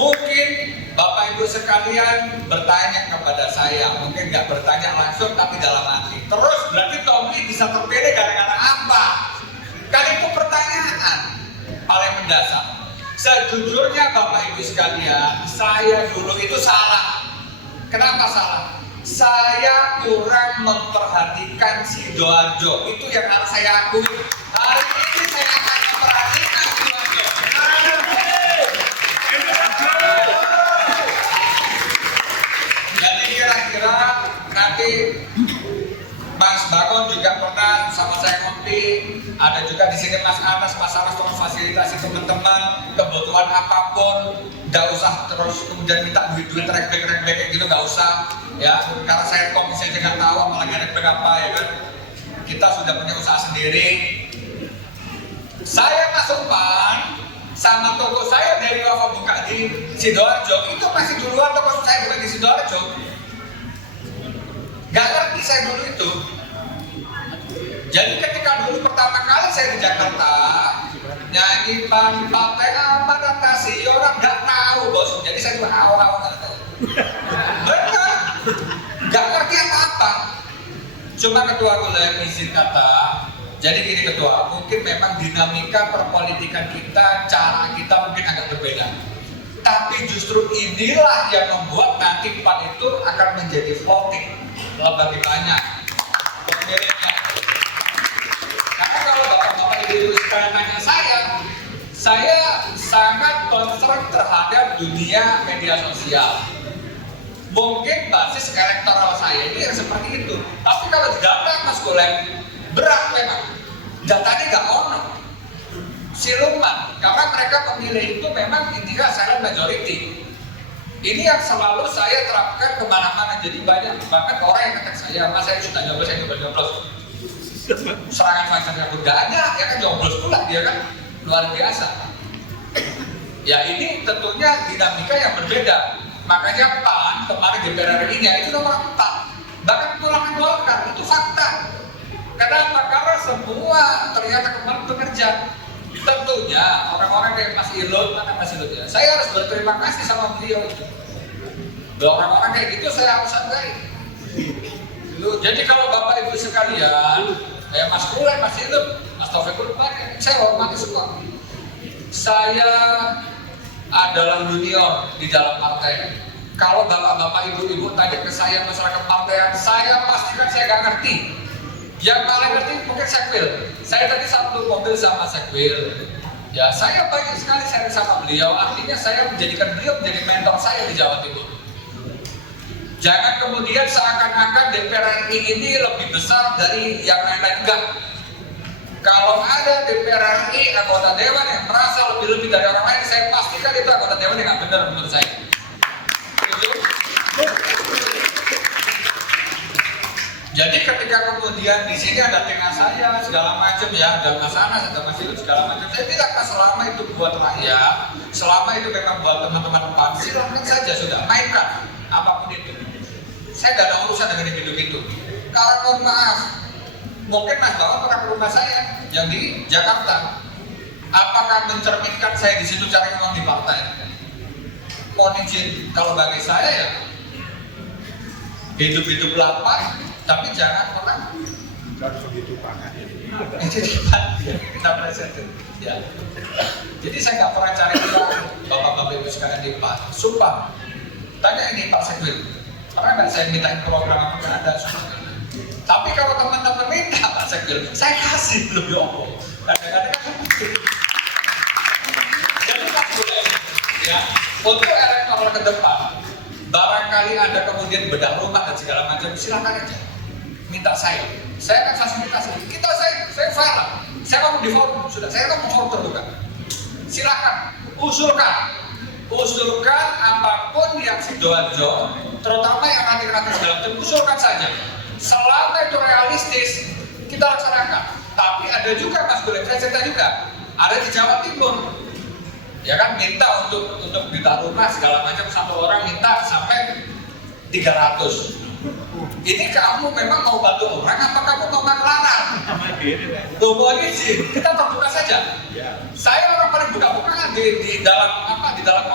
mungkin Bapak Ibu sekalian bertanya kepada saya, mungkin nggak bertanya langsung tapi dalam hati. Terus berarti Tommy bisa terpilih gara-gara apa? Kan itu pertanyaan paling mendasar. Sejujurnya Bapak Ibu sekalian, saya dulu itu salah. Kenapa salah? Saya kurang memperhatikan Sidoarjo. Itu yang harus saya akui. Hari ini saya akan memperhatikan Sidoarjo. Jadi kira-kira nanti Mas Bakon juga pernah sama saya ngopi, ada juga di sini Mas Anas, Mas Anas terus fasilitasi teman-teman kebutuhan apapun, nggak usah terus kemudian minta duit rek-rek gitu, nggak usah ya, karena saya komisi aja nggak tahu apalagi rek apa ya kan, kita sudah punya usaha sendiri. Saya masuk PAN sama toko saya dari awal buka di Sidoarjo itu masih duluan toko saya buka di Sidoarjo. Gak ngerti saya dulu itu. Jadi ketika dulu pertama kali saya di Jakarta nyanyi Partai Amanat Nasional, nggak tahu bos. Jadi saya cuma awal-awal nggak tahu. Benar, nggak ngerti apa-apa. Cuma ketua wilayah izin kata, jadi gini ketua, mungkin memang dinamika perpolitikan kita, cara kita mungkin agak berbeda. Tapi justru inilah yang membuat nanti PAN itu akan menjadi voting lebih banyak pemilihnya. Karena kalau bapak-bapak ibu sekalian nanya saya sangat concern terhadap dunia media sosial. Mungkin basis elektoral saya ini yang seperti itu. Tapi kalau di data Mas Golem, berat memang. Datanya nggak ono. Siluman. Karena mereka pemilih itu memang intinya silent majority. Ini yang selalu saya terapkan kemana-mana. Jadi banyak bahkan orang yang kata saya, Mas saya sudah nyoblos, saya nyoblos. Serangan fansnya pun nggak ada, ya kan nyoblos pula dia kan. Luar biasa. Ya ini tentunya dinamika yang berbeda. Makanya PAN kemarin DPR RI-nya itu nomor 4. Bahkan pulangan Golkar itu fakta. Kenapa? Karena semua ternyata kemarin bekerja. Tentunya orang-orang kayak Mas Ilon, mana Mas Ilon ya, saya harus berterima kasih sama beliau. Orang-orang kayak gitu saya harus hargai. Jadi kalau Bapak Ibu sekalian, kayak Mas Kulen, Mas Ilon, Mas Taufikul Bari, saya hormati semua. Saya adalah junior di dalam partai. Kalau bapak-bapak, ibu-ibu tanya ke saya masyarakat partaian, saya pastikan saya nggak ngerti. Yang paling ngerti mungkin Sekwil. Saya tadi satu mobil sama Sekwil. Ya, saya banyak sekali sharing sama beliau. Artinya saya menjadikan beliau menjadi mentor saya di Jawa Timur. Jangan kemudian seakan-akan DPR RI ini lebih besar dari yang lain-lain. Enggak. Kalau ada DPR RI anggota dewan yang merasa lebih dari orang lain, saya pastikan itu anggota dewan yang nggak benar menurut saya. Jadi ketika kemudian di sini ada tengah saya segala macam ya, ada Mas Anas, ada Mas Ilun segala macam, saya bilang selama itu buat rakyat, selama itu memang buat teman-teman PAN, silakan saja sudah mainkan apapun itu. Saya nggak ada urusan dengan itu. Karena mohon maaf, mungkin Mas Bawa pernah ke rumah saya yang di Jakarta. Apakah mencerminkan saya di situ cari uang di partai? Mohon izin, kalau bagi saya ya hidup-hidup lapar, tapi jangan pernah begitu banget. Kita presiden. Ya. Jadi saya nggak pernah cari uang bapak-bapak ibu sekalian di PAN. Sumpah. Tanya ini Pak Sekwil, pernah nggak saya mintain program apa nggak ada? Tapi kalau teman-teman minta Pak Sekwil, saya kasih lebih omong. Kadang-kadang kan seperti itu. Jadi Pak Golem, ya, untuk elektoral ke depan, barangkali ada kemudian bedah rumah dan segala macam, silakan aja. Minta saya akan fasilitasi. Saya fair. Saya mau di forum, sudah. Saya mau forum terbuka. Silakan, usulkan apapun yang Sidoarjo, terutama yang nanti segala macam, usulkan saja. Selama itu realistis, kita laksanakan. Tapi ada juga Mas Golem, saya cerita juga, ada di Jawa Timur. Ya kan minta untuk minta rumah segala macam, satu orang minta sampai 300. Ini kamu memang mau bantu orang apa kamu mau maklarang? Mohon izin, kita terbuka saja. Saya orang paling buka-bukaan di dalam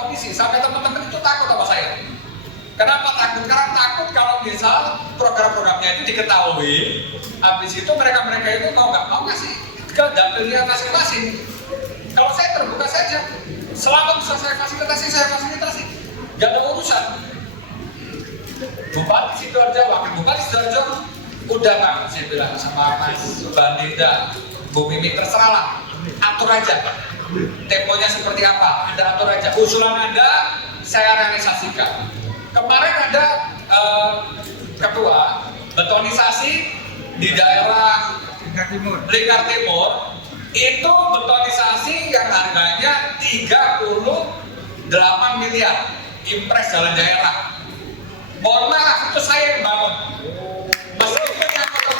komisi, sampai teman-teman itu takut sama saya. Kenapa takut? Karena takut kalau misal program-programnya itu diketahui, habis itu mereka itu mau nggak mau ngasih ke dapilnya masing-masing. Kalau saya terbuka saja, selama bisa saya fasilitasi, nggak ada urusan. Bupati Sidoarjo, Wakil Bupati Sidoarjo, udah Bang, saya bilang sama Mas Bandinda, Bu Mimi, terserah lah, atur aja. Temponya seperti apa, Anda atur aja. Usulan Anda, saya realisasikan. Kemarin ada ketua betonisasi di daerah Lingkar Timur, itu betonisasi yang harganya 38 miliar, impres jalan daerah. Mohon maaf, itu saya yang bangun. Meskipun yang potong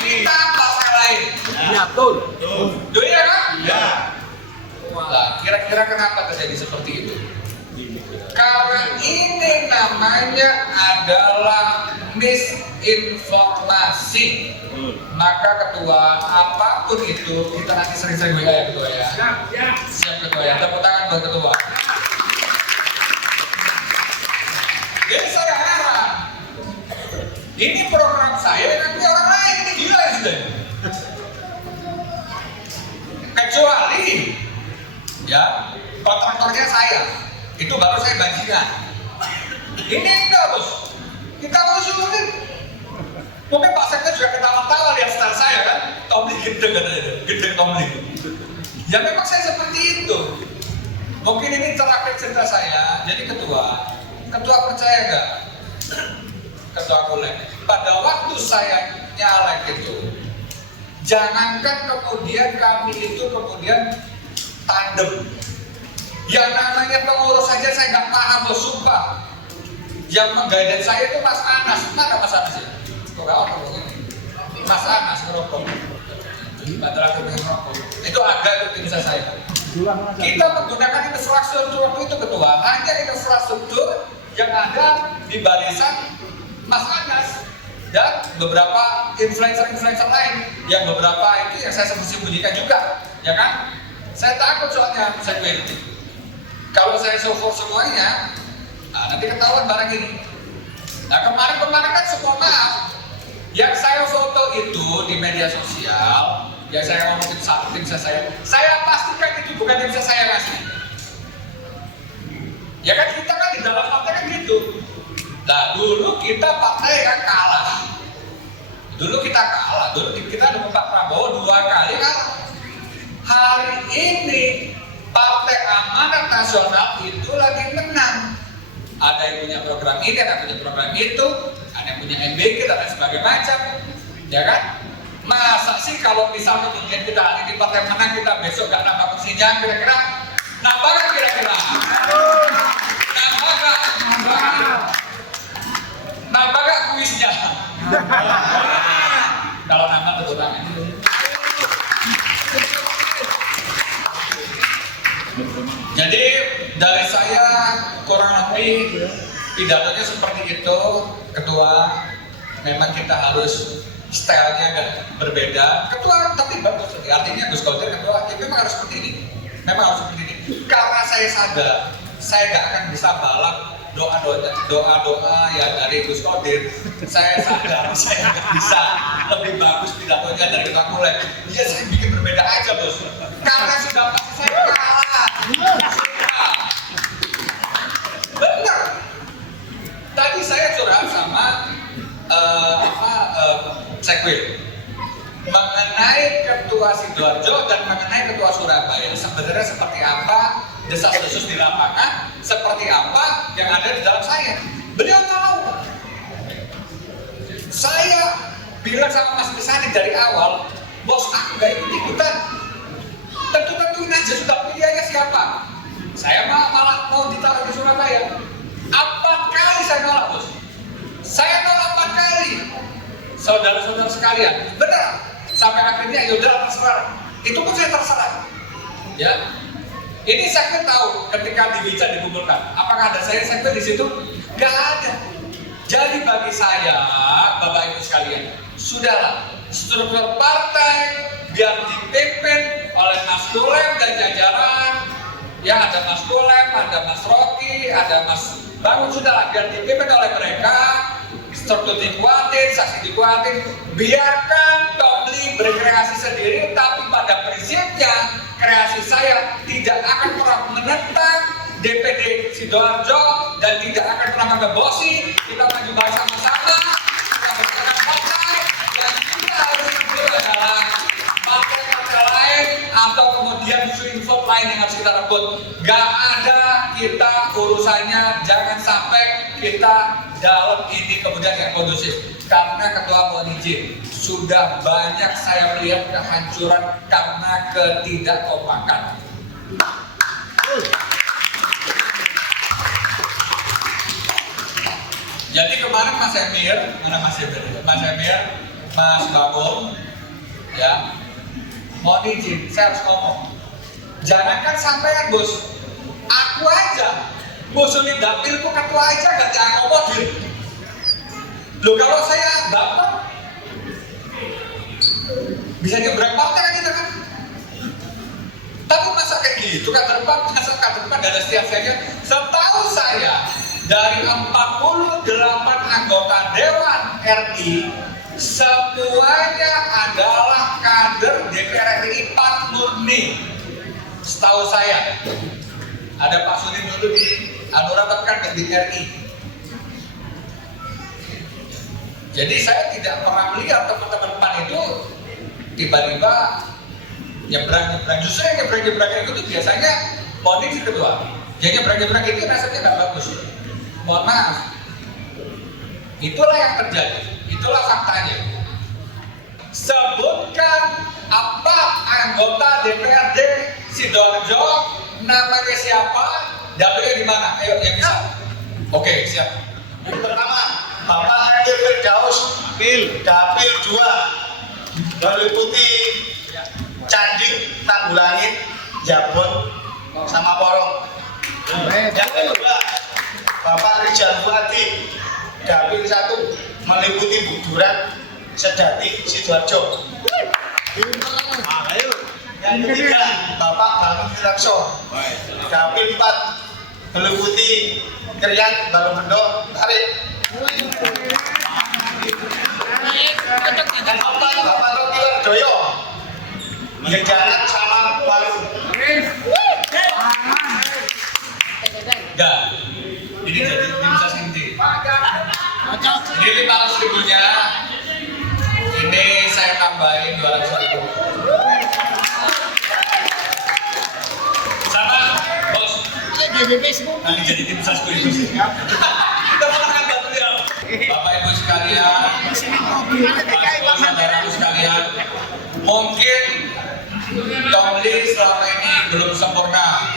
kita, partai lain. Iya, betul. Iya kan? Iya. Nah, kira-kira kenapa terjadi seperti itu? Karena ini namanya adalah informasi. Maka ketua, apapun itu kita nanti sering-sering WA ya ketua ya. Siap ketua ya. Tepuk tangan buat ketua. Jadi saya heran. Ini program saya nanti orang lain ini gila ya sudah. Kecuali ya kontraktornya saya, itu baru saya bajingan. Ini enggak bos, kita usulin. Mungkin Pak Sekda juga ketawa-tawa lihat style saya kan, Tomli gede katanya, gede Tomli. Ya memang saya seperti itu. Mungkin ini terakhir cerita saya. Jadi ketua percaya nggak? Ketua Kulek, pada waktu saya nyalek itu, jangankan kemudian kami itu kemudian tandem. Yang namanya pengurus saja saya nggak paham loh, sumpah. Yang menggaiden saya itu Mas Anas. Mana Mas Anas ya? Mas Anas ngerokok. Itu agak itu tim saya. Kita menggunakan infrastruktur itu ketua, hanya infrastruktur yang ada di barisan Mas Anas dan beberapa influencer lain yang beberapa itu yang saya sembunyikan juga, ya kan? Saya takut soalnya saya kalau saya support semuanya, nah nanti ketahuan barang ini. Nah kemarin kan semua maaf, yang saya foto itu di media sosial, yang saya ngomongin satu tim saya pastikan itu bukan tim saya ngasih. Ya kan kita kan di dalam partai kan gitu. Nah dulu kita partai yang kalah. Dulu kita dengan Pak Prabowo 2 kali kalah. Hari ini Partai Amanat Nasional itu lagi menang. Ada yang punya program ini, ada yang punya program itu, ada yang punya MBK dan lain sebagainya macam, ya kan? Masa sih kalau misalnya mungkin kita hari ini partai menang, kita besok gak nambah kursinya, kira-kira nambah kan kira-kira? Nambah gak kuisnya? Kalau nambah tentu tangan. Jadi dari saya kurang lebih pidatonya seperti itu, ketua. Memang kita harus stylenya agak berbeda. Ketua tapi bagus, artinya Gus Kodir ketua, ya memang harus seperti ini. Memang harus seperti ini. Karena saya sadar, saya gak akan bisa balap doa ya dari Gus Kodir. Saya sadar saya nggak bisa lebih bagus pidatonya dari Ketua Kulek. Ya saya bikin berbeda aja bos. Karena sudah pasti saya kalah. Benar. Tadi saya curhat sama Sekwil mengenai Ketua Sidoarjo dan mengenai Ketua Surabaya. Sebenarnya seperti apa desas-desus di lapangan, seperti apa yang ada di dalam saya. Beliau tahu. Saya bilang sama Mas Pisani dari awal, bos aku gak ikut-ikutan. Tentu-tentuin aja sudah pilihannya siapa. Saya malah mau ditaruh di Surabaya. 4 kali saya nolak bos. Saya nolak 4 kali. Saudara-saudara sekalian, benar. Sampai akhirnya yaudah terserah. Itu pun saya terserah. Ya. Ini saya tahu ketika di Wica dikumpulkan. Apakah ada saya di situ? Gak ada. Jadi bagi saya, Bapak Ibu sekalian, sudahlah struktur partai biar dipimpin oleh Mas Tulem dan jajaran. Ya ada Mas Tulem, ada Mas Rocky, ada Mas Bangun, sudahlah biar dipimpin oleh mereka. Struktur dikuatin, saksi dikuatin, biarkan Tomli berkreasi sendiri, tapi pada prinsipnya kreasi saya tidak akan pernah menentang DPD Sidoarjo dan tidak akan pernah mengebosi. Kita maju bersama-sama, kita bersama partai, dan kita harus itu adalah partai-partai lain atau kemudian swing vote lain yang harus kita rebut. Gak ada kita urusannya, jangan sampai kita dalam ini kemudian yang kondusif. Karena ketua mohon izin, sudah banyak saya melihat kehancuran karena ketidakkompakan. Jadi kemarin Mas Emir, Mas Bagong, ya, mohon izin, saya harus ngomong. Jangankan sampean bos, aku aja, ngusulin dapilku ketua aja gak diakomodir. Loh kalau saya Bapak bisa nyebrang partai kan kita kan. Tapi masa kayak gitu kader PAN ada setiap saja. Setahu saya dari 48 anggota Dewan RI semuanya adalah kader DPR RI PAN murni. Setahu saya ada Pak Sudin dulu di Anura kan di RI. Jadi saya tidak pernah melihat teman-teman PAN itu tiba-tiba nyebrang. Justru yang nyebrang itu tuh biasanya morning sih kedua. Yang nyebrang itu rasanya nggak bagus. Mohon maaf. Itulah yang terjadi. Itulah faktanya. Sebutkan apa anggota DPRD Sidoarjo, namanya siapa, dapilnya di mana? Ayo yang bisa. Oke, siap. Pertama, Bapak Hadir Firdaus Dapil 2 meliputi Candi, Tanggulangin, Jabon, sama Porong. Yang kedua, Bapak Rijal Fuadi Dapil 1 meliputi Buduran, Sedati, Sidoarjo. Yang ketiga, Bapak Banu Wirakso Dapil 4 meliputi Krian, Balongbendo, Tarik. Dan keempat, Bapak Rocky Wardoyo Gejaran sama Palu. Enggak. Ini jadi bisa inti. Ini 500.000-nya. Ini saya tambahin 200.000. Sama, bos. Nanti jadi tim sukses itu sih. Kita menangkan batu dia. Bapak Ibu sekalian, saudara-saudaraku sekalian, mungkin Tomli selama ini belum sempurna.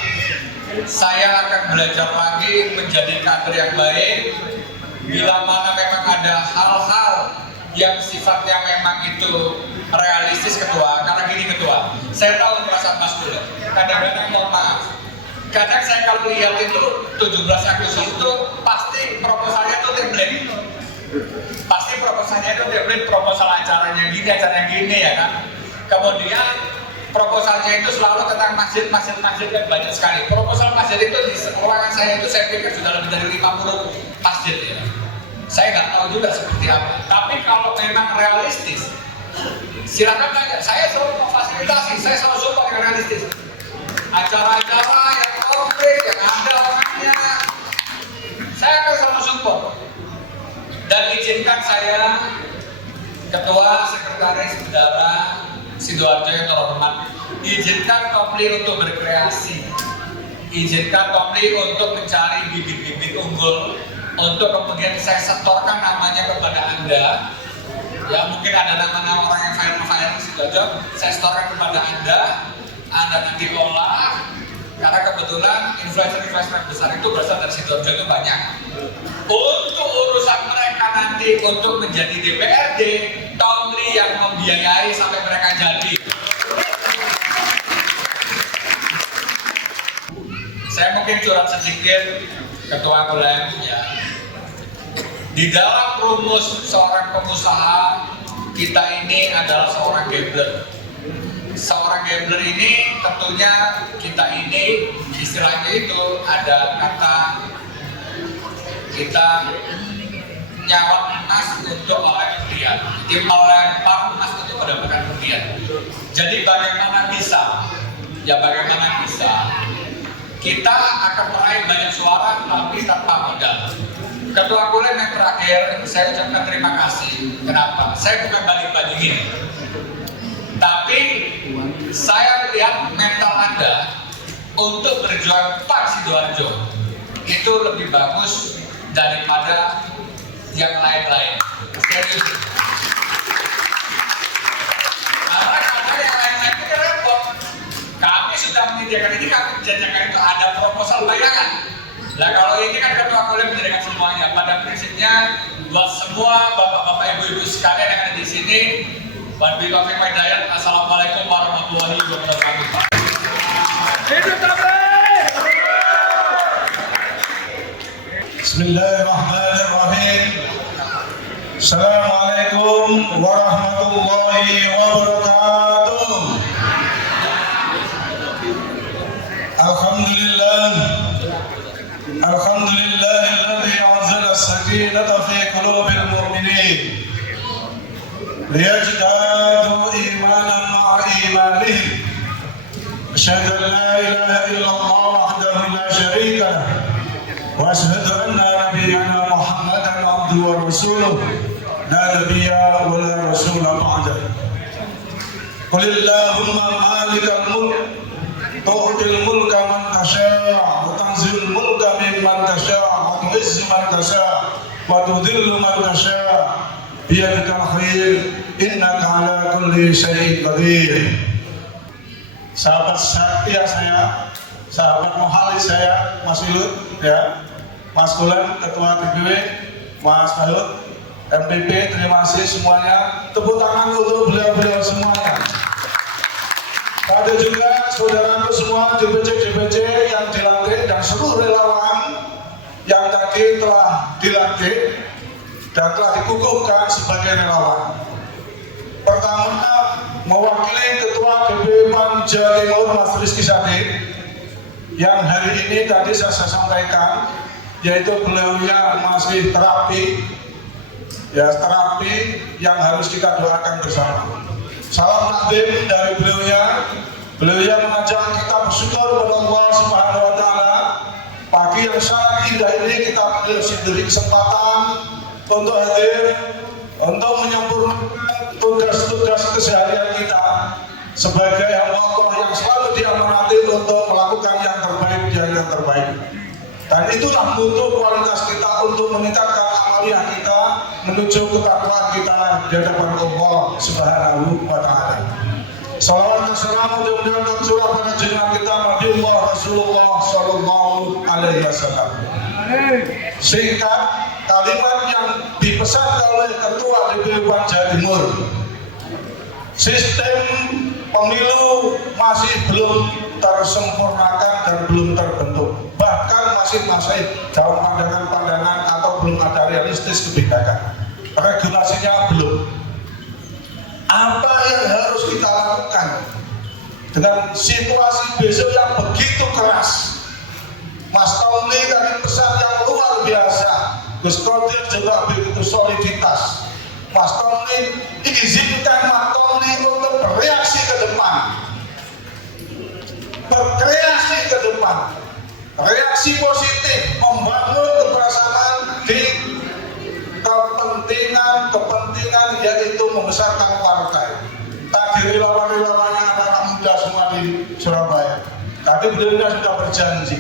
Saya akan belajar lagi menjadi kader yang baik. Bila mana memang ada hal-hal yang sifatnya memang itu realistis ketua, karena gini ketua, saya tahu perasaan Mas Dulu. Kadang-kadang mohon maaf, kadang saya kalau lihat itu 17 Agustus itu pasti proposalnya itu template. Pasti proposalnya itu template, proposal acaranya gini ya kan. Kemudian proposalnya itu selalu tentang masjid kan banyak sekali. Proposal masjid itu di ruangan saya itu saya pikir sudah lebih dari 50 masjid ya. Saya nggak tahu juga seperti apa. Tapi kalau memang realistis, silakan tanya. Saya selalu memfasilitasi, saya selalu support yang realistis. Acara-acara yang konkret, yang ada orangnya, saya akan selalu support. Dan izinkan saya, Ketua Sekretaris Bendara Sidoarjo yang terhormat, izinkan Tomli untuk berkreasi, izinkan Tomli untuk mencari bibit-bibit unggul, untuk kemudian saya setorkan namanya kepada Anda. Ya mungkin ada nama-nama orang yang viral Sidoarjo, saya setorkan kepada Anda nanti olah, karena kebetulan influencer besar itu berasal dari Sidoarjo itu banyak. Untuk urusan mereka nanti untuk menjadi DPRD, Tomli yang membiayai sampai mereka jadi. Saya mungkin curhat sedikit, Ketua Kulem ya. Di dalam rumus seorang pengusaha, kita ini adalah seorang gambler. Seorang gambler ini tentunya kita ini istilahnya itu ada kata kita nyawa emas untuk orang kemudian, jadi melempar emas untuk mendapatkan kemudian. Jadi bagaimana bisa kita akan meraih banyak suara tapi tanpa modal. Ketua Kulem yang terakhir, saya ucapkan terima kasih. Kenapa? Saya bukan banding-bandingin, tapi saya melihat mental Anda untuk berjuang Pak Sidoarjo itu lebih bagus daripada yang lain-lain. Serius. Karena yang lain-lain itu repot. Kami sudah menyediakan ini, kami menjajakan itu ada proposal bayangan. Nah kalau ini kan Ketua Kulem menyediakan semuanya. Pada prinsipnya buat semua bapak-bapak, ibu-ibu sekalian yang ada di sini, wabillahi taufiq wal hidayah. Assalamualaikum warahmatullahi wabarakatuh. Bismillahirrahmanirrahim. Assalamualaikum warahmatullahi wabarakatuh. Alhamdulillah. Alhamdulillahilladzi anzala as-sakinata fi qulubil mu'minin liyazdadu imanan ma'a imanihim. Asyhadu an la ilaha illallah wahdahu la syarika lah wa asyhadu anna nabiyyana Muhammadan abduhu wa rasuluh la nabiyya wa la rasula ba'dah. Qul illahumma malikal mulk tu'til mulka man tasha' wa tanzilul mulka mimman tasha' wa tu'izzu man tasha' wa tudhillu man tasha' biyadikal khair innaka ala kulli syai'in qadir. Sahabat setia saya, sahabat muhalis saya, Mas Ilut, ya, Mas Kulan, Ketua TPW, Mas Balut, MPP, terima kasih semuanya. Tepuk tangan untuk beliau-beliau semuanya. Ada juga saudaraku semua DPC yang dilantik dan seluruh relawan yang tadi telah dilantik dan telah dikukuhkan sebagai relawan. Pertama, mewakili Ketua DPW PAN Jawa Timur Mas Rizky Sade yang hari ini tadi saya sampaikan, yaitu beliaunya masih terapi, ya terapi yang harus kita doakan bersama. Salam takdim dari beliaunya mengajak kita bersyukur kepada Allah Subhanahu wa Ta'ala. Pagi yang sangat indah ini kita diberi kesempatan untuk hadir, untuk menyempurnakan tugas-tugas keseharian kita sebagai hamba Allah yang selalu diamanati untuk melakukan yang terbaik. Dan itulah mutu kualitas kita untuk meningkatkan amaliyah kita menuju ketakwaan kita di hadapan Allah Subhanahu wa Ta'ala. Salawat dan salam mudah-mudahan tercurah pada junjungan kita Nabiullah Rasulullah sallallahu alaihi wasallam. Singkat kalimat yang dipesan oleh Ketua DPW PAN Jawa Timur. Sistem pemilu masih belum tersempurnakan dan belum terbentuk. Bahkan masih dalam pandangan-pandangan atau belum ada realistis kebijakan. Regulasinya belum. Apa yang harus kita lakukan dengan situasi besok yang begitu keras? Mas Tommy tadi pesan yang luar biasa. Gus Kodir juga begitu soliditas. Mas Tommy izinkan Mas Tommy untuk bereaksi ke depan, berkreasi ke depan, reaksi positif, membangun kebersamaan di kepentingan yaitu membesarkan partai. Tadi relawan-relawannya anak-anak muda semua di Surabaya. Tadi beliau sudah berjanji.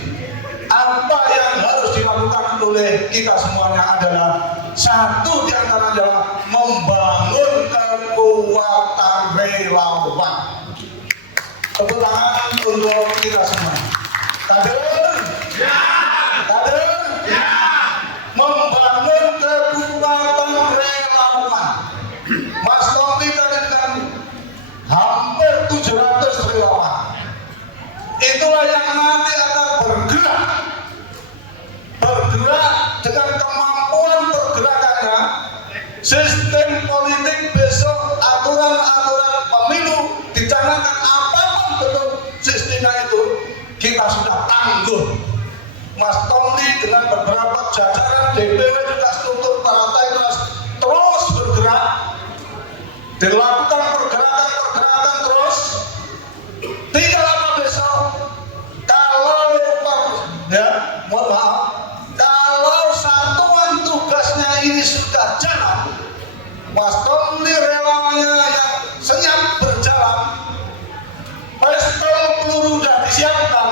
Apa yang harus dilakukan oleh kita semuanya adalah satu di antaranya adalah membangun kekuatan relawan. Tepuk tangan untuk kita semua. Kader? Ya. Kader? Ya. Membangun kekuatan relawan. Mas Tommy tadi dengan hampir 700 relawan. Itulah yang nanti akan bergerak dengan kemampuan pergerakannya. Sistem politik besok, aturan-aturan pemilu dicanangkan apapun bentuk sistemnya itu kita sudah tangguh. Mas Tommy dengan beberapa jajaran DPW juga struktur partai terus bergerak, dilakukan pergerakan terus. Tinggal apa besok? Kalau satuan tugasnya ini sudah jalan, Mas Tommy relawannya yang senyap berjalan, pistol peluru sudah disiapkan.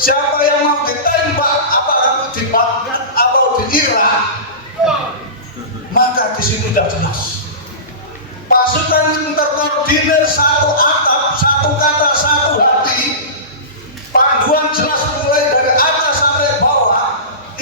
Siapa yang mau ditembak, apakah di Baghdad atau di Irak, maka di sini sudah jelas. Pasukan yang terkoordinir, satu atap, satu kata, satu hati, panduan jelas mulai dari atas sampai bawah.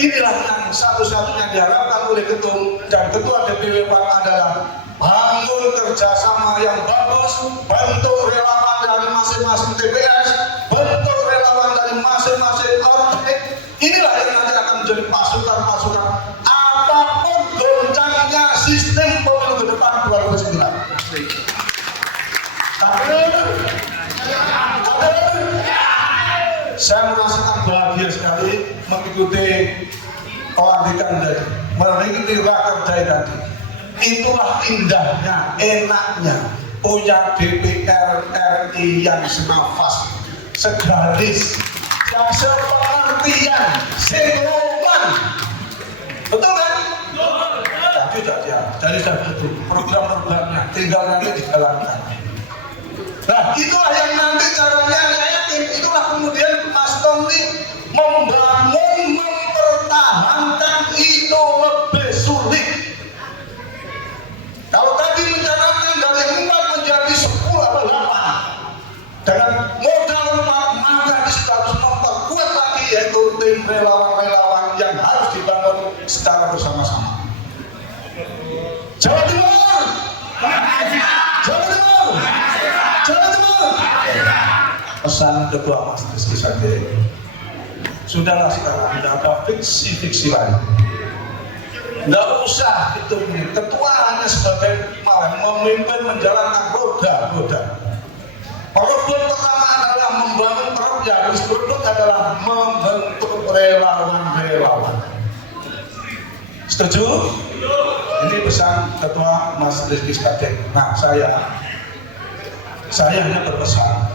Inilah yang satu-satunya diharapkan oleh ketum dan ketua DPW PAN adalah bangun kerjasama yang bagus, bentuk relawan dari masing-masing TPS, bentuk relawan dari masing-masing partai. Inilah yang nanti akan menjadi pasukan-pasukan. Apapun goncangnya sistem depan 2009. Saya merasakan bahagia sekali mengikuti pelantikan tadi, mengikuti rakerda tadi. Itulah indahnya, enaknya punya DPR RI yang senafas, segaris, yang sepengertian, segelombang. Betul kan? Tapi jadi itu program-programnya tinggal nanti dijalankan. Nah, itulah yang nanti caranya, saya yakin itulah kemudian Mas Tommy membangun, mempertahankan itu lebih sulit. Kalau tadi mencanangkan dari 4 menjadi 10 atau 8 dengan modal maka disitu harus memperkuat lagi, yaitu tim relawan-relawan yang harus dibangun secara bersama-sama. Jawa Timur, Jawa Timur, Jawa Timur. Pesan Ketua Mas Rizky Sadek, sudahlah sekarang tidak ada fiksi-fiksi lain. Tidak usah itu, ketua hanya sebagai memimpin menjalankan roda-roda. Produk pertama adalah membangun produk, yang produk adalah membentuk relawan-relawan. Setuju? Ini pesan Ketua Mas Rizky Sadek. Nah, saya hanya berpesan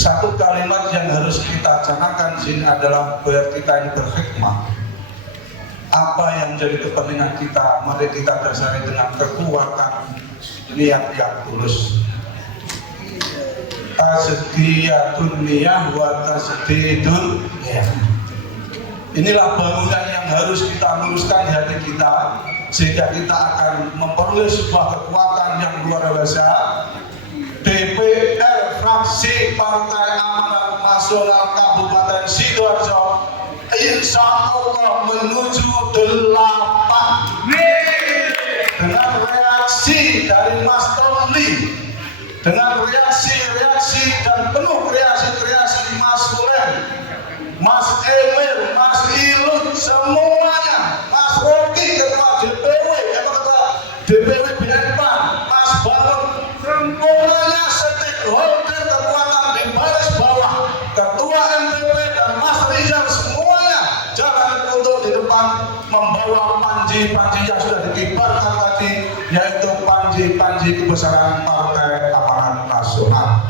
satu kalimat yang harus kita canangkan di sini adalah biar kita ini berhikmah. Apa yang jadi kepentingan kita, mari kita dasari dengan kekuatan niat yang tulus. Tasdiyatun niyah wa tasdidun niyah. Inilah bangunan yang harus kita luruskan di hati kita, sehingga kita akan memperoleh sebuah kekuatan yang luar biasa. DPR fraksi Partai Amanat Nasional Kabupaten Sidoarjo insya Allah menuju 8 dengan reaksi dari Mas Tommy, dengan reaksi dan penuh kreasi Mas Kulen, Mas Emir, Mas Ilut, semuanya, Mas Rocky, Ketua DPW, Ketua DPW BNPAN, Mas Barun, semuanya stakeholder kekuatan di baris bawah, Ketua MPP dan Mas Rizal, semuanya jangan untuk di depan membawa panji-panji yang sudah dikibarkan tadi, yaitu panji-panji kebesaran Partai Amanat Nasional.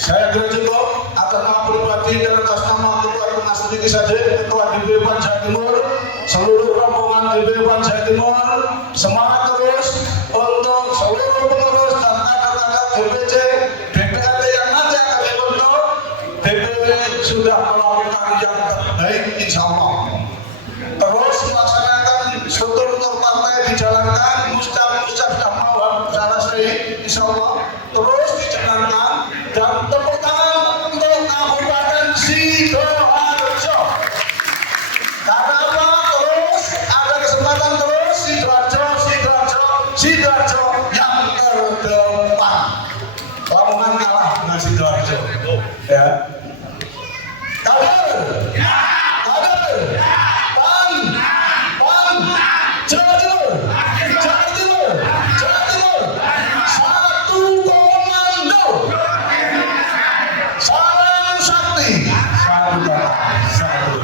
Saya kira cukup atas nama pribadi dan atas nama Ketua Mas Rizky Sadek, Ketua DPW PAN Jawa Timur, seluruh rombongan DPW PAN Jawa Timur, semangat terus untuk seluruh pengurus dan kader-kader DPC, DPRD yang nanti akan dibentuk. DPW sudah melakukan yang terbaik insya Allah. Terus melaksanakan struktur partai dijalankan, Mustab sudah mau selesai insya Allah. Terus dijalankan dan tepuk tangan untuk Kabupaten Sidoarjo. Karena apa? Terus ada kesempatan terus Sidoarjo yang terdepan. Lamongan kalah dengan Sidoarjo. Ya. Kader. PAN. Jawa Timur. Satu komando. Salam sakti. Satu.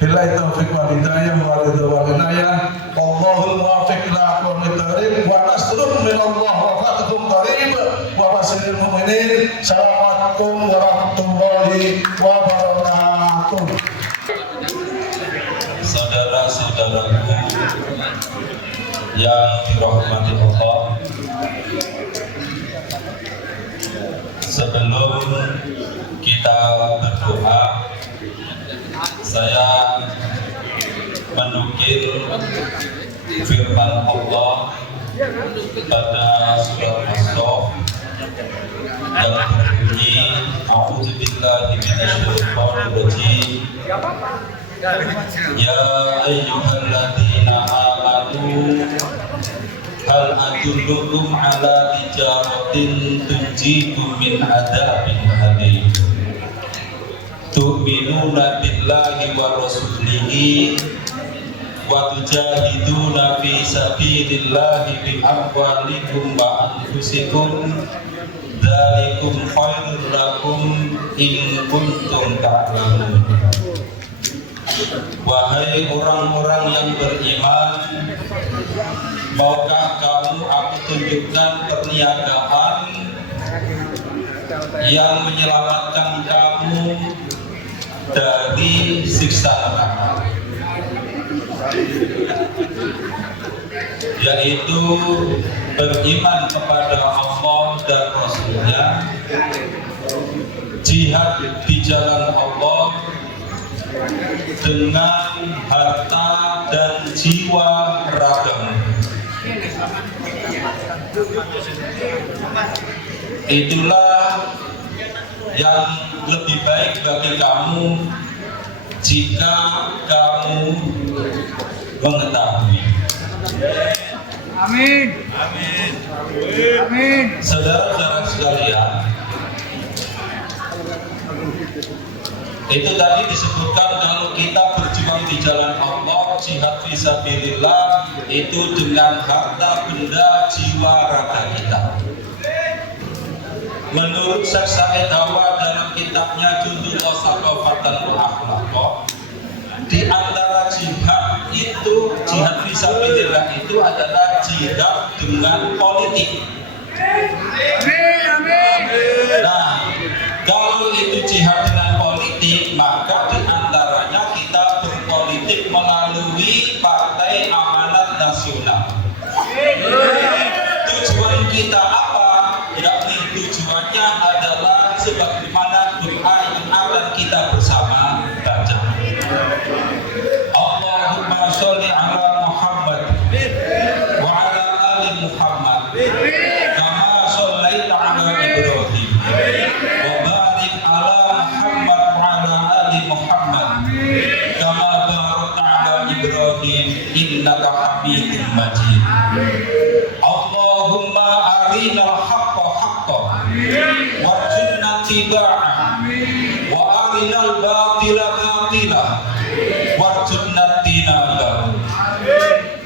Bila taufik wal hidayah wal inayah. Allahul muwaffiq ila aqwamit thariq wa nasrun min Allah wa fathun qarib wa basiril mu'minin. Assalamualaikum warahmatullahi wabarakatuh. Saudara-saudaraku yang dirahmati Allah, sebelum kita berdoa, saya menukil firman Allah pada surat As-Saff yang berbunyi, A'udzubillahi minasyaitonir rajim. Ya ayyuhalladzina amanu hal adullukum ala tijaratin tunjikum min adzabin alim tu'minuna billahi wa rasulihi wa tujahiduna fi sabilillahi bi amwalikum wa anfusikum dzalikum khairul lakum in kuntum ta'lamun. Wahai orang-orang yang beriman, maukah kamu aku tunjukkan perniagaan yang menyelamatkan kamu dari siksa neraka, yaitu beriman kepada Allah dan Rasul-Nya, jihad di jalan Allah dengan harta dan jiwa ragamu. Itulah yang lebih baik bagi kamu jika kamu mengetahui. Amin. Amin. Amin. Saudara-saudara sekalian, itu tadi disebutkan kalau kita berjuang di jalan Allah, jihad fisabilillah, itu dengan harta, benda, jiwa, raga kita. Menurut Syekh Said Hawa dalam kitabnya Jundul Wasaqafatan Akhlaq, di antara jihad itu, jihad fisabilillah itu adalah jihad dengan politik. Nah, kalau itu jihad dengan politik, maka di antaranya kita berpolitik melalui Partai Amanat Nasional. Tujuan kita apa? Yakni tujuannya adalah sebagaimana doa yang akan kita bersama baca. Allahumma sholli ala Muhammad wa ala ali Muhammad kama shollaita ala Ibrahim wa barik ala Muhammad wa ala ali Muhammad kama barakta ala Ibrahim innaka Hamidum Majid. Allahumma arinal haqqa haqqan warzuqna ittiba'ah wa arinal batila batila warzuqna tinabah.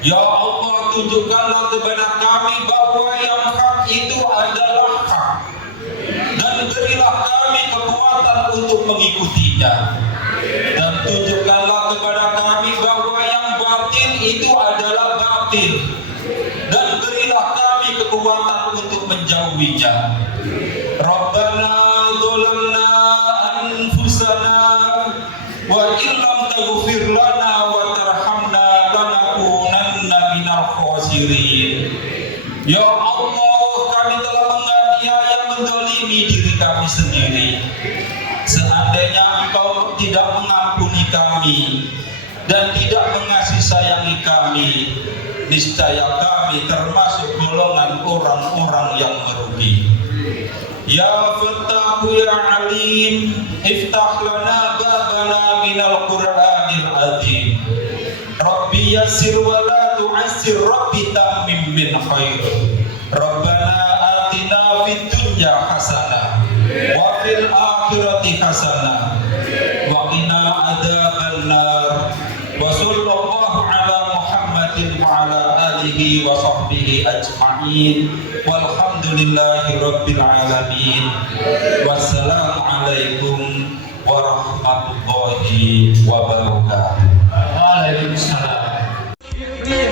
Ya Allah, tunjukkanlah kepada kami bahwa yang hak itu adalah hak, dan berilah kami kekuatan untuk mengikutinya, dan tunjukkanlah kepada kami bahwa yang batil itu adalah batil, dan berilah kami kekuatan untuk menjauhinya. Rabbana dzalamna anfusana wa illam taghfir lana wa tarhamna lanakunanna minal khasirin. Ya Allah, kami telah menganiaya, menzalimi diri kami sendiri. Seandainya Engkau tidak mengampuni kami dan tidak mengasihi sayangi kami, niscaya kami termasuk golongan orang-orang yang merugi. Ya Fattahu ya Alim, iftah lana babana minal Qur'anil azim. Rabbi yassir wa la tu'assir, Rabbi tammim min khair. Rabbana atina fid dunya hasanah wa fil akhirati hasanah wa qina adzaban nar. Wa sallallahu ala Muhammadin wa ala alihi wa sahbihi ajma'in. Walhamdulillahi rabbil alamin. Wassalamu alaikum warahmatullahi wabarakatuh.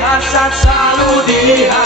Hasad selalu dilihat.